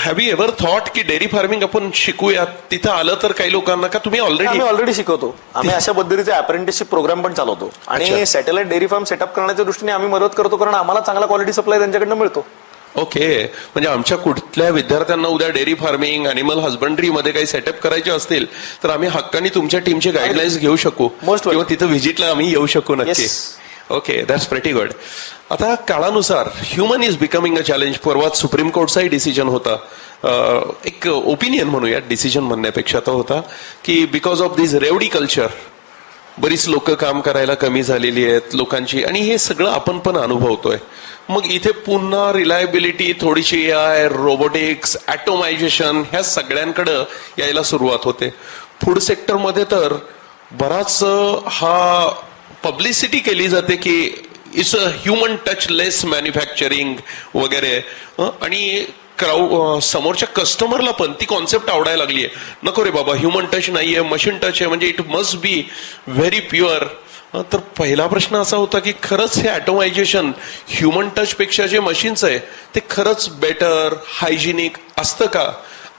have you ever thought की डेअरी फार्मिंग आपण शिकूयात, तिथं आलं तर काही लोकांना, का तुम्ही ऑलरेडी शिकवतो. आम्ही अशा पद्धतीचे अप्रेंटिसशिप प्रोग्राम पण चालवतो आणि सॅटेलाइट डेअरी फार्म सेटअप करण्याच्या दृष्टीने आम्ही मदत करतो, कारण आम्हाला चांगला क्वालिटी सप्लाय त्यांच्याकडनं मिळतो. ओके, म्हणजे आमच्या कुठल्या विद्यार्थ्यांना उद्या डेअरी फार्मिंग, अॅनिमल हजबंड्री मध्ये काही सेटअप करायचे असतील तर आम्ही हक्काने तुमच्या टीमचे गाईडलाईन्स घेऊ शकू किंवा तिथं व्हिजिटला आम्ही येऊ शकू नक्की. Okay, that's pretty good. आता काळानुसार human is becoming a challenge. परवाच सुप्रीम कोर्टचाही डिसिजन होता, एक ओपिनियन म्हणूया, डिसिजन म्हणण्यापेक्षा तो होता की बिकॉज ऑफ दिस रेवडी कल्चर बरीच लोक काम करायला कमी झालेली आहेत लोकांची, आणि हे सगळं आपण पण अनुभवतोय. मग इथे पुन्हा रिलायबिलिटी, थोडीशी AI, रोबोटिक्स, ॲटोमायझेशन ह्या सगळ्यांकडे यायला सुरुवात होते. फूड सेक्टरमध्ये तर बराच हा पब्लिसिटी केली जाते की it's a human touch less manufacturing वगैरे, आणि समोरच्या कस्टमरला पण ती कॉन्सेप्ट आवडायला लागली आहे. नको रे बाबा, ह्युमन टच नाहीये, मशीन टच आहे, म्हणजे it must be very pure. तर पहिला प्रश्न असा होता की खरंच हे ॲटोमायझेशन ह्युमन टच पेक्षा जे मशीन्स आहे ते खरंच बेटर, हायजिनिक असतं का?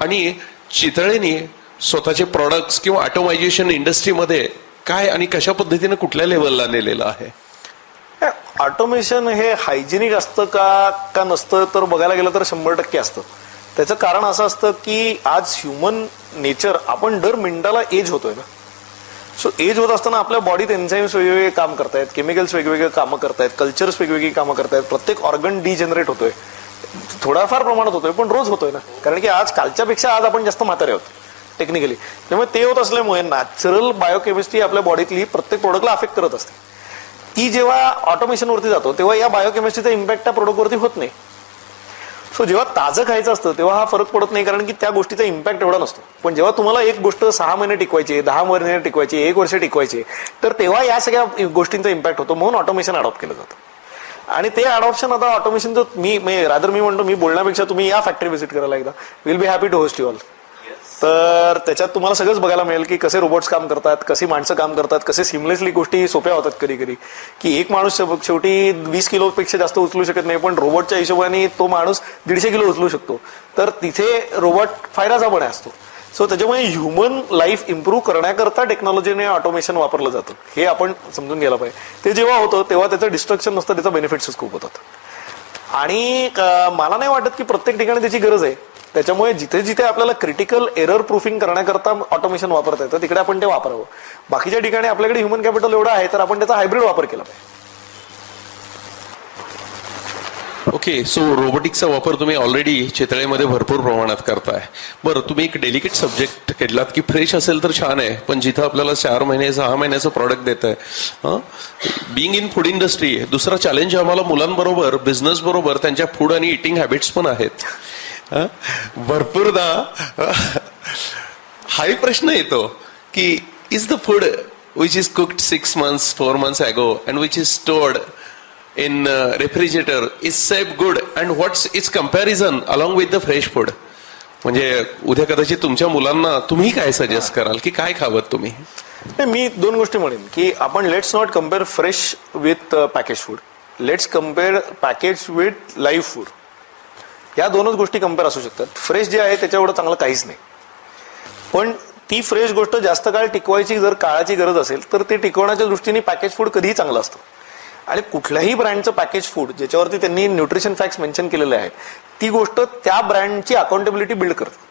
आणि चितळेने स्वतःचे प्रॉडक्ट्स किंवा ऑटोमायझेशन इंडस्ट्रीमध्ये काय आणि कशा पद्धतीने कुठल्या लेवलला नेलेलं आहे? ऑटोमेशन हे हायजिनिक असतं का नसतं तर बघायला गेलं तर 100% असतं. त्याचं कारण असं असतं की आज ह्युमन नेचर, आपण दर मिनिटाला एज होतोय ना. सो एज होत असताना आपल्या बॉडीत एन्झाईम्स वेगवेगळे काम करतायत, केमिकल्स वेगवेगळे कामं करतायत, कल्चर्स वेगवेगळी कामं करतायत, प्रत्येक ऑर्गन डिजनरेट होतोय, थोडाफार प्रमाणात होतोय पण रोज होतोय ना. कारण की आज कालच्यापेक्षा आज आपण जास्त म्हातारे आहोत टेक्निकली. त्यामुळे ते होत असल्यामुळे नॅचरल बायोकेमिस्ट्री आपल्या बॉडीतली प्रत्येक प्रोडक्टला अफेक्ट करत असते. ती जेव्हा ऑटोमेशन वरती जातो तेव्हा या बायोकेमिस्ट्रीचा इम्पॅक्ट त्या प्रोडक्टवरती होत नाही. सो जेव्हा ताजं खायचं असतं तेव्हा हा फरक पडत नाही, कारण की त्या गोष्टीचा इम्पॅक्ट एवढा नसतो. पण जेव्हा तुम्हाला एक गोष्ट 6 महिने टिकवायची, 10 महिने टिकवायची, 1 वर्ष टिकवायची, तर तेव्हा या सगळ्या गोष्टींचा इम्पॅक्ट होतो. म्हणून ऑटोमेशन अडॉप्ट केलं जातं. आणि ते अडॉप्शन आता ऑटोमेशनचं मी म्हणतो, मी बोलण्यापेक्षा तुम्ही या फॅक्टरी व्हिजिट करायला एकदा. Will be happy to host you all. तर त्याच्यात तुम्हाला सगळंच बघायला मिळेल की कसे रोबोट्स काम करतात, कशी माणसं काम करतात, कसे सिमलेसली गोष्टी सोप्या होतात. कधी कधी की एक माणूस शेवटी 20 किलोपेक्षा जास्त उचलू शकत नाही, पण रोबोटच्या हिशोबाने तो माणूस 150 किलो उचलू शकतो. तर तिथे रोबोट फायद्याचा पण असतो. सो त्याच्यामुळे ह्युमन लाईफ इम्प्रूव्ह करण्याकरता टेक्नॉलॉजीने ऑटोमेशन वापरलं जातं, हे आपण समजून घ्यायला पाहिजे. ते जेव्हा होतं तेव्हा त्याचं डिस्ट्रक्शन नसतं, त्याचा बेनिफिट्स खूप होतात. आणि मला नाही वाटत की प्रत्येक ठिकाणी त्याची गरज आहे. त्याच्यामुळे जिथे जिथे आपल्याला क्रिटिकल एरर प्रूफिंग करण्याकरता ऑटोमेशन वापरता येतं तिकडे आपण ते वापरावं. बाकीच्या ठिकाणी आपल्याकडे ह्युमन कॅपिटल एवढं आहे तर आपण त्याचा हायब्रिड वापर केला पाहिजे. ओके, सो रोबोटिक्सचा वापर तुम्ही ऑलरेडी चितळेमध्ये भरपूर प्रमाणात करताय. बरं, तुम्ही एक डेलिकेट सब्जेक्ट केलात की फ्रेश असेल तर छान आहे, पण जिथं आपल्याला 4 महिने 6 महिन्याचं प्रॉडक्ट देत आहे, बिंग इन फूड इंडस्ट्री, दुसरा चॅलेंज आम्हाला मुलांबरोबर, बिझनेस बरोबर त्यांच्या फूड आणि इटिंग हॅबिट्स पण आहेत. भरपूरदा हाही प्रश्न येतो की is the food which is cooked 6 months 4 months ago and which is stored in refrigerator is safe, good, and what's its comparison along with the fresh food? म्हणजे उद्या कदाचित तुमच्या मुलांना तुम्ही काय सजेस्ट कराल की काय खावत तुम्ही? मी 2 गोष्टी म्हणेन की आपण let's not compare fresh with package food. Let's compare package with live food. या दोनच गोष्टी कम्पेअर असू शकतात. फ्रेश जे आहे त्याच्या एवढं चांगलं काहीच नाही, पण ती फ्रेश गोष्ट जास्त काळ टिकवायची जर काळाची गरज असेल तर ते टिकवण्याच्या दृष्टीने पॅकेज फूड कधीही चांगलं असतं. आणि कुठल्याही ब्रँडचं पॅकेज फूड ज्याच्यावरती त्यांनी न्यूट्रिशन फॅक्ट्स मेन्शन केलेले आहेत ती गोष्ट त्या ब्रँडची अकाउंटेबिलिटी बिल्ड करते.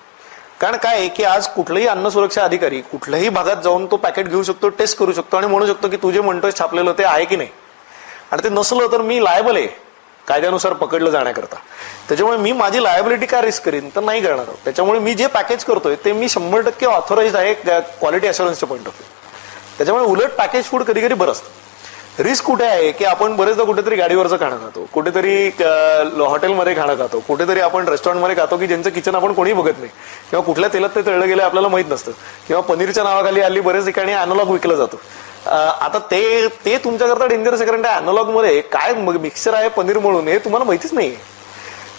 कारण काय आहे की आज कुठलाही अन्न सुरक्षा अधिकारी कुठल्याही भागात जाऊन तो पॅकेट घेऊ शकतो, टेस्ट करू शकतो आणि म्हणू शकतो की तू जे म्हणतोय छापलेलं ते आहे की नाही. आणि ते नसलं तर मी लायबल आहे कायद्यानुसार पकडलं जाण्याकरता. त्याच्यामुळे मी माझी लायबिलिटी काय रिस्क करीन तर नाही करणार. त्याच्यामुळे मी जे पॅकेज करतोय ते मी 100% ऑथोराइज आहे क्वालिटी अशुरन्सच्या पॉईंट ऑफ व्ह्यू. त्याच्यामुळे उलट पॅकेज फूड कधी कधी बरं असतं. रिस्क कुठे आहे की आपण बरेचदा कुठेतरी गाडीवरचं खाणं खातो, कुठेतरी हॉटेलमध्ये खाणं खातो, कुठेतरी आपण रेस्टॉरंटमध्ये खातो की ज्यांचं किचन आपण कोणी बघत नाही किंवा कुठल्या तेलात ते तळलं गेलं आपल्याला माहित नसतं, किंवा पनीरच्या नावाखाली हल्ली बरेच ठिकाणी अॅनोलॉग विकलं जातं. आता ते तुमच्याकरता डेंजरस आहे, कारण त्या अॅनोलॉग मध्ये काय मिक्सर आहे पनीर म्हणून हे तुम्हाला माहितीच नाही.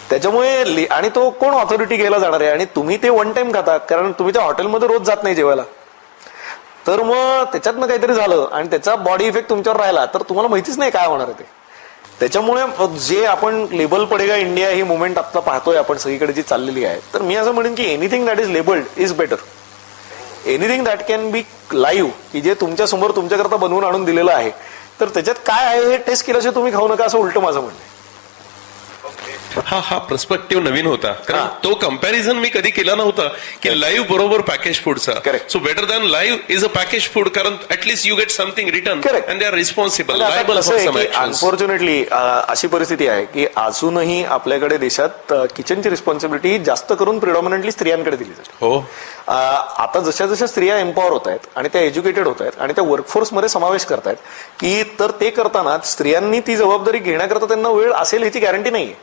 त्याच्यामुळे आणि तो कोण ऑथॉरिटी घ्यायला जाणार आहे. आणि तुम्ही ते वन टाइम खाता कारण तुम्ही त्या हॉटेलमध्ये रोज जात नाही जेवायला, तर मग त्याच्यातनं काहीतरी झालं आणि त्याचा बॉडी इफेक्ट तुमच्यावर राहिला तर तुम्हाला माहितीच नाही काय होणार आहे ते. त्याच्यामुळे जे आपण लेबल पडेगा इंडिया ही मुवमेंट आता पाहतोय आपण सगळीकडे जी चाललेली आहे, तर मी असं म्हणेन की anything that is labelled is better. Anything that can be live, की जे तुमच्या समोर तुमच्याकरता बनवून आणून दिलेलं आहे, तर त्याच्यात काय आहे हे टेस्ट केल्याशिवाय तुम्ही खाऊ नका असं उलट माझं म्हणणं आहे. हा पर्स्पेक्टिव्ह नवीन होता, कारण तो कम्पॅरिझन मी कधी केला नव्हता की लाईव्ह बरोबर पॅकेज फूडचा. So better than live is a package food, कारण at least you get something return and they are responsible. Unfortunately अशी परिस्थिती आहे की अजूनही आपल्याकडे देशात किचनची रिस्पॉन्सिबिलिटी जास्त करून प्रिडॉमिनंटली स्त्रियांकडे दिली जाते. हो, आता जशा जशा स्त्रिया एम्पॉवर होत आहेत आणि त्या एज्युकेटेड होत आहेत आणि त्या वर्कफोर्समध्ये समावेश करतायत की तर ते करताना स्त्रियांनी ती जबाबदारी घेण्याकरता त्यांना वेळ असेल ह्याची गॅरंटी नाहीये.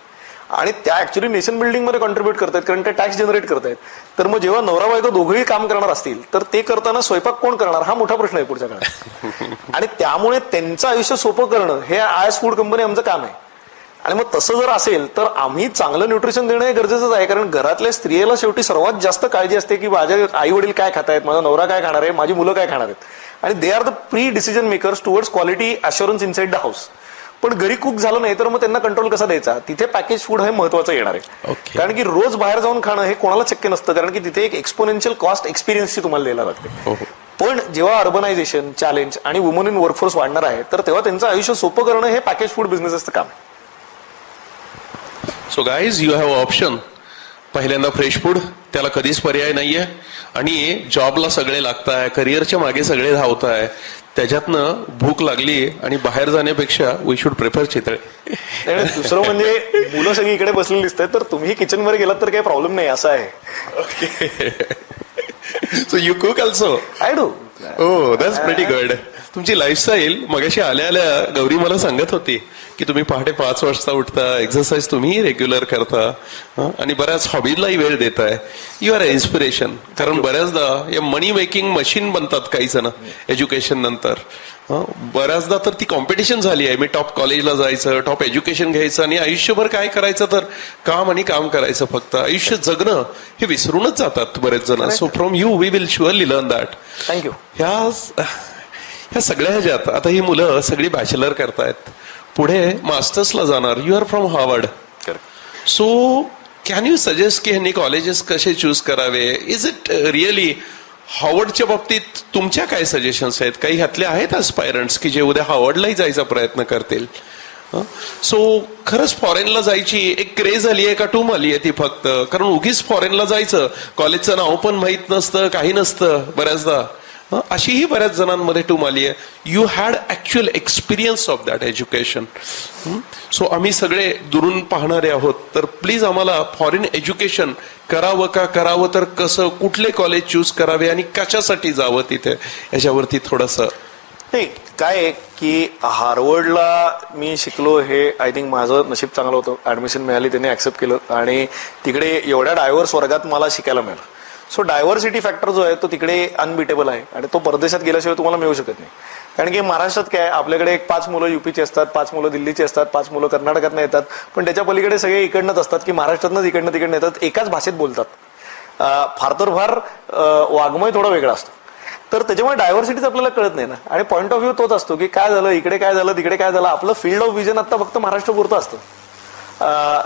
आणि त्या ऍक्च्युली नेशन बिल्डिंग मध्ये कॉन्ट्रीब्युट करतात कारण ते टॅक्स जनरेट करतायत. तर मग जेव्हा नवरा बायको दोघंही काम करणार असतील तर ते करताना स्वयंपाक कोण करणार हा मोठा प्रश्न आहे पुढच्या काळात. आणि त्यामुळे त्यांचं आयुष्य सोपं करणं हे आयस फूड कंपनी आमचं काम आहे. आणि मग तसं जर असेल तर आम्ही चांगलं न्यूट्रिशन देणं हे गरजेचंच आहे, कारण घरातल्या स्त्रियेला शेवटी सर्वात जास्त काळजी असते की माझे आई वडील काय खातायत, माझा नवरा काय खाणार आहे, माझी मुलं काय खाणार आहेत. आणि they are the pre decision makers towards quality assurance inside the house. पण घरी कुक झालं नाही तर मग त्यांना कंट्रोल कसा द्यायचा, तिथे पॅकेज फूड हे महत्वाचं येणार आहे. कारण की रोज बाहेर जाऊन खाणं हे कोणाला शक्य नसतं, कारण की तिथे एक एक्सपोनेन्शियल कॉस्ट एक्सपिरियन्सची तुम्हाला द्यायला लागते. पण जेव्हा अर्बनायझेशन चॅलेंज आणि वुमन इन वर्कफोर्स वाढणार आहे तर तेव्हा त्यांचं आयुष्य सोपं करणं हे पॅकेज फूड बिझनेसचं काम आहे. So guys you have option. पहिल्यांदा फ्रेश फूड, त्याला कधीच पर्याय नाहीये. आणि जॉबला सगळे लागताय, करिअरच्या मागे सगळे धावताय, त्याच्यातनं भूक लागली आणि बाहेर जाण्यापेक्षा वी शुड प्रेफर चितळे. दुसरं म्हणजे मुलं सगळी इकडे बसलेली दिसतात तर तुम्ही किचन मध्ये गेलात तर काही प्रॉब्लेम नाही असं आहे. Okay, so you cook also? I do. O that's pretty good. तुमची लाईफस्टाईल मगाशी आल्या आल्या गौरी मला सांगत होती की तुम्ही पहाटे 5 वाजता उठता, एक्सरसाइज तुम्ही रेग्युलर करता आणि बऱ्याच हॉबीलाही वेळ देताय. You are a inspiration. कारण बऱ्याचदा या मनी मेकिंग मशीन बनतात काही जण एज्युकेशन नंतर. बऱ्याचदा तर ती कॉम्पिटिशन झाली आहे, मी टॉप कॉलेजला जायचं, टॉप एज्युकेशन घ्यायचं आणि आयुष्यभर काय करायचं तर काम आणि काम करायचं. फक्त आयुष्य जगणं हे विसरूनच जातात बरेच जण. So from you we will surely learn that. Thank you. ह्या सगळ्या ह्याच्यात आता ही मुलं सगळी बॅचलर करतायत, पुढे मास्टर्सला जाणार. You are from Harvard. So can you suggest की ह्यांनी कॉलेजेस कसे चूज करावे? इज इट रिअली हार्वर्डच्या बाबतीत तुमच्या काय सजेशन्स आहेत? काही ह्यातले आहेत ॲस्पायरंट्स की जे उद्या हार्वर्डलाही जायचा प्रयत्न करतील? सो खरंच फॉरेनला जायची एक क्रेज आली आहे का टूम आली आहे ती फक्त? कारण उगीच फॉरेनला जायचं, कॉलेजचं नाव पण माहीत नसतं, काही नसतं बऱ्याचदा, अशीही बऱ्याच जणांमध्ये टूम आली आहे. You had actual experience of that education. So आम्ही सगळे दुरून पाहणारे आहोत, तर प्लीज आम्हाला फॉरेन एज्युकेशन करावं का, करावं तर कसं, कुठले कॉलेज चूज करावे आणि कशासाठी जावं तिथे, याच्यावरती थोडंसं. नाही काय आहे की हार्वर्डला मी शिकलो हे आय थिंक माझं नशीब चांगलं होतं. ऍडमिशन मिळाली, त्यांनी ऍक्सेप्ट केलं आणि तिकडे एवढ्या डायव्हर्स वर्गात मला शिकायला मिळालं. सो डायव्हर्सिटी फॅक्टर जो आहे तो तिकडे अनबिटेबल आहे आणि तो परदेशात गेल्याशिवाय तुम्हाला मिळू शकत नाही. कारण की महाराष्ट्रात काय आपल्याकडे 5 मुलं युपीची असतात, 5 मुलं दिल्लीची असतात, 5 मुलं कर्नाटकातनं येतात, पण त्याच्या पलीकडे सगळे इकडनंच असतात की महाराष्ट्रातनंच इकडनं तिकडनं येतात, एकाच भाषेत बोलतात. फार तर फार वाङ्मय थोडा वेगळा असतो. तर त्याच्यामुळे डायव्हर्सिटीच आपल्याला कळत नाही ना. आणि पॉईंट ऑफ व्ह्यू तोच असतो की काय झालं, इकडे काय झालं, तिकडे काय झालं. आपलं फील्ड ऑफ विजन आता फक्त महाराष्ट्रपुरतं असतं.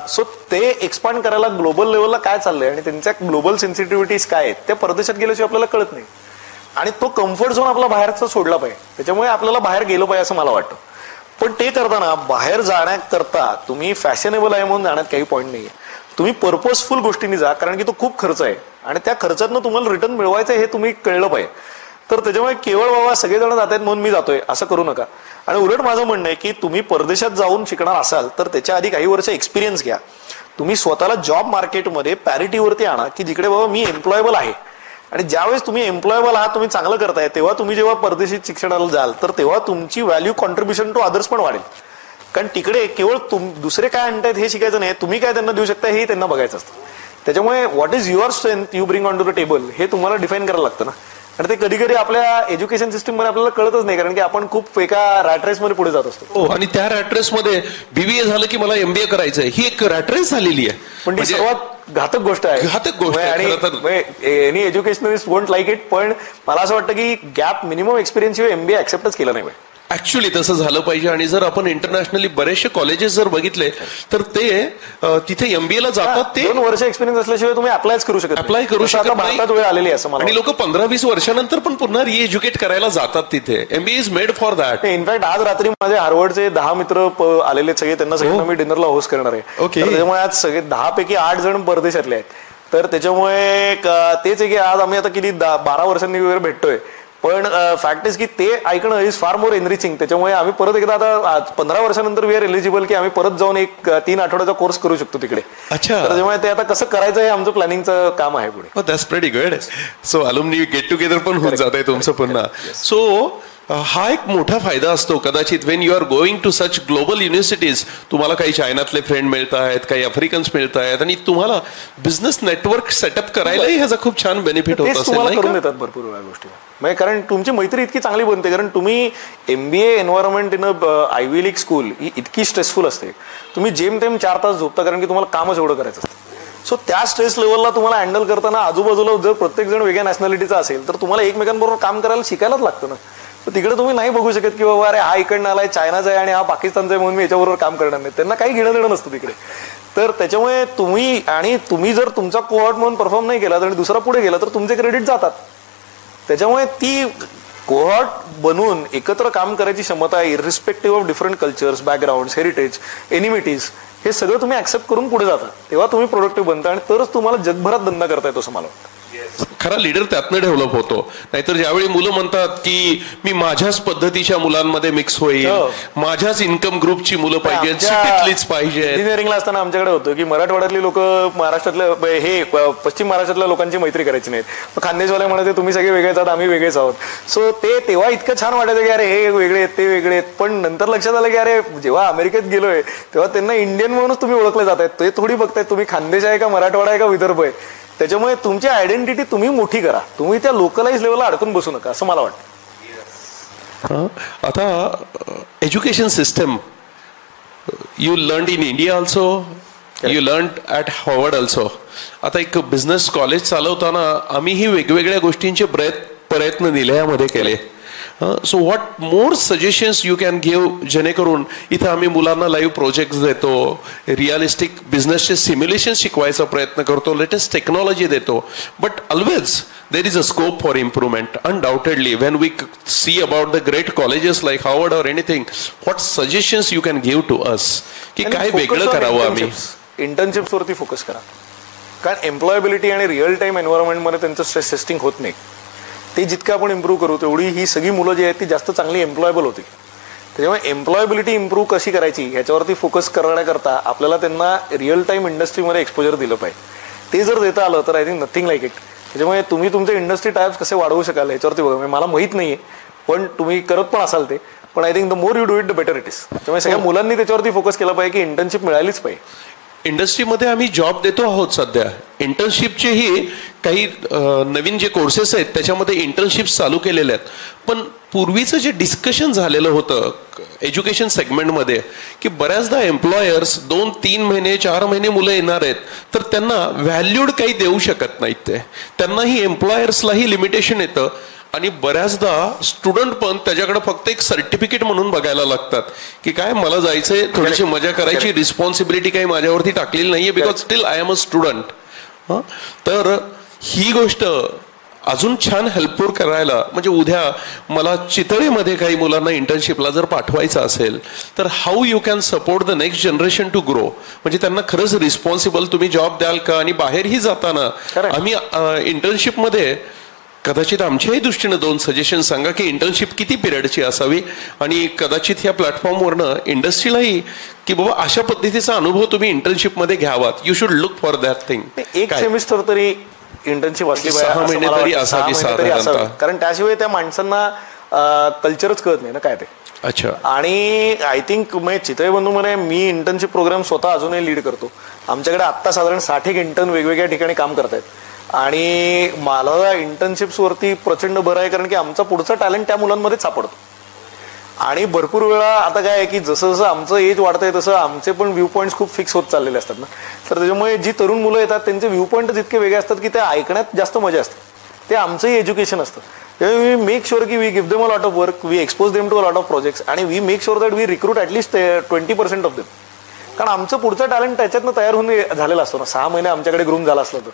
सो ते एक्सपांड करायला ग्लोबल लेवलला काय चाललंय आणि त्यांच्या ग्लोबल सेन्सिटिव्हिटीज काय आहेत त्या परदेशात गेल्याशिवाय आपल्याला कळत नाही. आणि तो कम्फर्ट झोन आपला बाहेरचा सोडला पाहिजे. त्याच्यामुळे आपल्याला बाहेर गेलं पाहिजे असं मला वाटतं. पण ते करताना बाहेर जाण्याकरता तुम्ही फॅशनेबल आहे म्हणून जाण्यात काही पॉईंट नाहीये. तुम्ही पर्पजफुल गोष्टींनी जा, कारण की तो खूप खर्च आहे आणि त्या खर्चातनं तुम्हाला रिटर्न मिळवायचं हे तुम्ही कळलं पाहिजे. तर त्याच्यामुळे केवळ बाबा सगळेजण जात आहेत म्हणून मी जातोय असं करू नका. आणि उलट माझं म्हणणं आहे की तुम्ही परदेशात जाऊन शिकणार असाल तर त्याच्या आधी काही वर्ष एक्सपिरियन्स घ्या. तुम्ही स्वतःला जॉब मार्केटमध्ये पॅरिटीवरती आणा की जिकडे बाबा मी एम्प्लॉयबल आहे. आणि ज्यावेळेस तुम्ही एम्प्लॉयबल आहात, तुम्ही चांगलं करताय, तेव्हा तुम्ही जेव्हा परदेशी शिक्षणाला जाल तर तेव्हा तुमची व्हॅल्यू कॉन्ट्रीब्युशन टू अदर्स पण वाढेल. कारण तिकडे केवळ दुसरे काय आणतायत हे शिकायचं नाही, तुम्ही काय त्यांना देऊ शकता हे त्यांना बघायचं असतं. त्याच्यामुळे what is your strength you bring on to the table हे तुम्हाला डिफाईन करायला लागतं ना. आणि ते कधी कधी आपल्या एज्युकेशन सिस्टम मध्ये आपल्याला कळतच नाही, कारण की आपण खूप एका रॅट रेस मध्ये पुढे जात असतो. आणि त्या रॅट रेस मध्ये BBA झालं की मला MBA करायचंय ही एक रॅट रेस झालेली आहे. पण ती सर्वात घातक गोष्ट आहे. घातक गोष्ट आहे. आणि any educationalist won't like it. पण मला असं वाटतं की गॅप मिनिमम एक्सपिरियन्स MBA ऍक्सेप्टच केलं नाही पाहिजे. ऍक्च्युली तसं झालं पाहिजे. आणि जर आपण इंटरनॅशनली बरेचसे कॉलेजेस जर बघितले तर ते तिथे MBA ला जातात. ते 2 वर्ष एक्सपिरियन्स असल्याशिवाय तुम्ही अप्लायच करू शकत अप्लाय करू शकत भारतात वेळ आलेली असं मला. आणि लोक 15-20 वर्षानंतर पण पुन्हा रिएज्युकेट करायला जातात तिथे. MBA is made for that. In fact आज रात्री माझे हार्वर्डचे 10 मित्र आलेले सगळे, त्यांना सगळ्यांना मी डिनरला होस्ट करणार आहे. ओके. त्याच्यामुळे आज सगळे 10 पैकी 8 जण परदेशातले आहेत. तर त्याच्यामुळे तेच आहे की आज आम्ही आता किती 12 वर्षांनी वगैरे भेटतोय. पण फॅक्ट इज की ते ऐकणं इज फार मोर एनरिचिंग. त्याच्यामुळे आम्ही परत एकदा आता 15 वर्षानंतर वी आर एलिजिबल की आम्ही परत जाऊन एक 3 आठवड्याचा कोर्स करू शकतो तिकडे. अच्छा. त्याच्यामुळे ते आता कसं करायचं हे आमचं प्लॅनिंगचं काम आहे पुढे. That's pretty good. So alumni get together पण होऊन जात आहे तुमचं पुन्हा. सो हा एक मोठा फायदा असतो कदाचित when you are going to such global universities. तुम्हाला काही चायनातले फ्रेंड मिळत आहेत, काही आफ्रिकन्स मिळत आहेत आणि तुम्हाला बिझनेस नेटवर्क सेटअप करायलाही ह्याचा खूप छान बेनिफिट होत असेल. तुम्हाला करून देतात भरपूर वेळा गोष्टी. म्हणजे कारण तुमची मैत्री इतकी चांगली बनते, कारण तुम्ही MBA environment in Ivy League school ही इतकी स्ट्रेसफुल असते. तुम्ही जेमतेम 4 तास झोपता कारण की तुम्हाला कामच एवढं करायचं असतं. सो त्या स्ट्रेस लेवलला तुम्हाला हँडल करताना आजूबाजूला जर प्रत्येक जण वेगळ्या नॅशनॅलिटीचा असेल तर तुम्हाला एकमेकांबरोबर काम करायला शिकायलाच लागतं ना. तर तिकडे तुम्ही नाही बघू शकत की बाबा अरे हा इकडनं आलाय, चायनाचा आहे आणि हा पाकिस्तानचा आहे म्हणून मी याच्याबरोबर काम करणार नाही. त्यांना काही घेणं देणं नसतं तिकडे. तर त्याच्यामुळे तुम्ही जर तुमचा कोहॉर्ट म्हणून परफॉर्म नाही केला आणि दुसरा पुढे गेला तर तुमचे क्रेडिट जातात. त्याच्यामुळे ती कोहॉर्ट बनवून एकत्र काम करायची क्षमता आहे, irrespective of different cultures, background, heritage, enmities, हे सगळं तुम्ही ऍक्सेप्ट करून पुढे जाता. तेव्हा तुम्ही प्रोडक्टिव्ह बनता आणि तरच तुम्हाला जगभरात धंदा करता येतो असं मला वाटतं. खरा लीडर त्यातनं डेव्हलप होतो. नाहीतर ज्यावेळी मुलं म्हणतात की मी माझ्याच पद्धतीच्या मुलांमध्ये मिक्स होईल, माझ्याच इन्कम ग्रुपची मुलं पाहिजे, सिटीतलीच पाहिजे. इंजिनिअरिंगला असताना आमच्याकडे होतं की मराठवाड्यातली लोक महाराष्ट्रातल्या हे पश्चिम महाराष्ट्रातल्या लोकांची मैत्री करायची नाहीत. खानदेशवाले म्हणायचे तुम्ही सगळे वेगळेच आहात, आम्ही वेगळेच आहोत. सो ते तेव्हा इतकं छान वाटायचं की अरे हे वेगळे आहेत, ते वेगळे आहेत. पण नंतर लक्षात आलं की अरे जेव्हा अमेरिकेत गेलोय तेव्हा त्यांना इंडियन म्हणूनच तुम्ही ओळखले जात आहेत. ते थोडी बघतायत तुम्ही खानदेश आहे का, मराठवाडा आहे का, विदर्भ आहे. त्याच्यामुळे तुमची आयडेंटिटी तुम्ही मोठी करा, तुम्ही त्या लोकलाइज लेवलला अडकून बसू नका असं मला वाटतं. आता education system you learn in India also, you learn at Harvard also. आता एक बिझनेस कॉलेज चालवताना आम्हीही वेगवेगळ्या गोष्टींचे प्रयत्न निलयामध्ये केले. So what more suggestions you can give जेणेकरून इथं आम्ही मुलांना लाईव्ह प्रोजेक्ट्स देतो, रिअलिस्टिक बिझनेसचे सिम्युलेशन शिकवायचा प्रयत्न करतो, लेटेस्ट टेक्नॉलॉजी देतो. But always there is a scope for improvement undoubtedly when we see about the great colleges like Harvard or anything. What suggestions you can give to us की काय वेगळं करावं आम्ही? Internships वरती focus करा, कारण employability आणि रिअल टाइम एन्व्हायरमेंट मध्ये त्यांचं स्ट्रेस टेस्टिंग होत नाही. ते जितकं आपण इम्प्रूव्ह करू तेवढी ही सगळी मुलं जी आहेत ती जास्त चांगली एम्प्लॉयबल होती. त्याच्यामुळे एम्प्लॉयबिलिटी इम्प्रूव्ह कशी करायची ह्याच्यावरती फोकस करण्याकरता आपल्याला त्यांना रिअल टाइम इंडस्ट्रीमध्ये एक्सपोजर दिलं पाहिजे. ते जर देता आलं तर I think nothing like it. त्याच्यामुळे तुम्ही तुमचे इंडस्ट्री टाइप्स कसे वाढवू शकाल ह्याच्यावरती बघा. मला माहित नाहीये पण तुम्ही करत पण असाल ते, पण I think the more you do it the better it is. त्यामुळे सगळ्या मुलांनी त्याच्यावरती फोकस केला पाहिजे की इंटर्नशिप मिळालीच पाहिजे. इंडस्ट्रीमध्ये आम्ही जॉब देतो आहोत सध्या. इंटर्नशिपचेही काही नवीन जे कोर्सेस आहेत त्याच्यामध्ये इंटर्नशिप्स चालू केलेले आहेत. पण पूर्वीचं जे डिस्कशन झालेलं होतं एज्युकेशन सेगमेंटमध्ये की बऱ्याचदा एम्प्लॉयर्स 2, 3 महिने 4 महिने मुलं येणार आहेत तर त्यांना व्हॅल्यूड काही देऊ शकत नाहीत. त्यांनाही एम्प्लॉयर्सलाही लिमिटेशन येतं. आणि बऱ्याचदा स्टुडंट पण त्याच्याकडे फक्त एक सर्टिफिकेट म्हणून बघायला लागतात की काय मला जायचंय, थोडीशी मजा करायची, रिस्पॉन्सिबिलिटी काही माझ्यावरती टाकलेली नाहीये because still I am a student. तर ही गोष्ट अजून छान हेल्पफुल करायला, म्हणजे उद्या मला चितळीमध्ये काही मुलांना इंटर्नशिपला जर पाठवायचं असेल तर how you can support the next generation to grow, म्हणजे त्यांना खरंच रिस्पॉन्सिबल तुम्ही जॉब द्याल का. आणि बाहेरही जाताना आम्ही इंटर्नशिपमध्ये कदाचित आमच्याही दृष्टीनं 2 सजेशन सांगा की इंटर्नशिप किती पिरियडची असावी, आणि कदाचित ह्या प्लॅटफॉर्मवरनं इंडस्ट्रीलाही की बाबा अशा पद्धतीचा अनुभव तुम्ही इंटर्नशिपमध्ये घ्यावात. You should look for that thing. एक सेमिस्टर तरी इंटर्नशिप असली 6 महिने तरी असावी साधारणतः, कारण त्याशिवाय त्या माणसांना कल्चरच कळत नाही ना काय ते. अच्छा. आणि आय थिंक चितळे बंधू म्हणे मी इंटर्नशिप प्रोग्राम स्वतः अजूनही लीड करतो. आमच्याकडे आत्ता साधारण 60 इंटर्न वेगवेगळ्या ठिकाणी काम करतायत, आणि मला इंटर्नशिप्स वरती प्रचंड बरं आहे, कारण की आमचा पुढचा टॅलेंट त्या मुलांमध्ये सापडतो. आणि भरपूर वेळा आता काय आहे की जसं जसं आमचं एज वाढतंय तसं आमचे पण व्ह्यू पॉईंट्स खूप फिक्स होत चाललेले असतात ना. तर त्याच्यामुळे जी तरुण मुलं येतात त्यांचे व्ह्यू पॉईंट इतके वेगळे असतात की ते ऐकण्यात जास्त मजा असते. ते आमचंही एज्युकेशन असतं. त्यामुळे वी मेक शुअर की we give them a lot of work, we expose them to a lot of projects, आणि we make sure that we recruit at least 20% of them. कारण आमचं पुढचं टॅलेंट त्याच्यातनं तयार होऊन झालेलं असतो ना. 6 महिने आमच्याकडे ग्रूम झाला असलं तर.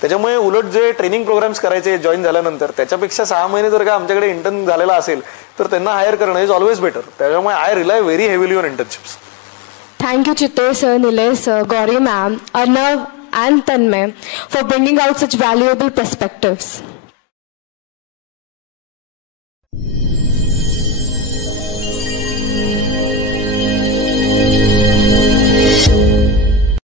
त्याच्यामुळे उलट जे ट्रेनिंग प्रोग्राम्स करायचे जॉईन झाल्यानंतर त्याच्यापेक्षा 6 महिने जर का आमच्याकडे इंटर्न झालेला असेल तर त्यांना हायर करणं इज ऑलवेज बेटर. त्याच्यामुळे I rely very heavily on internships. Thank you, Chitte sir, Nilesh sir, Gauri ma'am, Arnav and Tanmay for bringing out such valuable perspectives.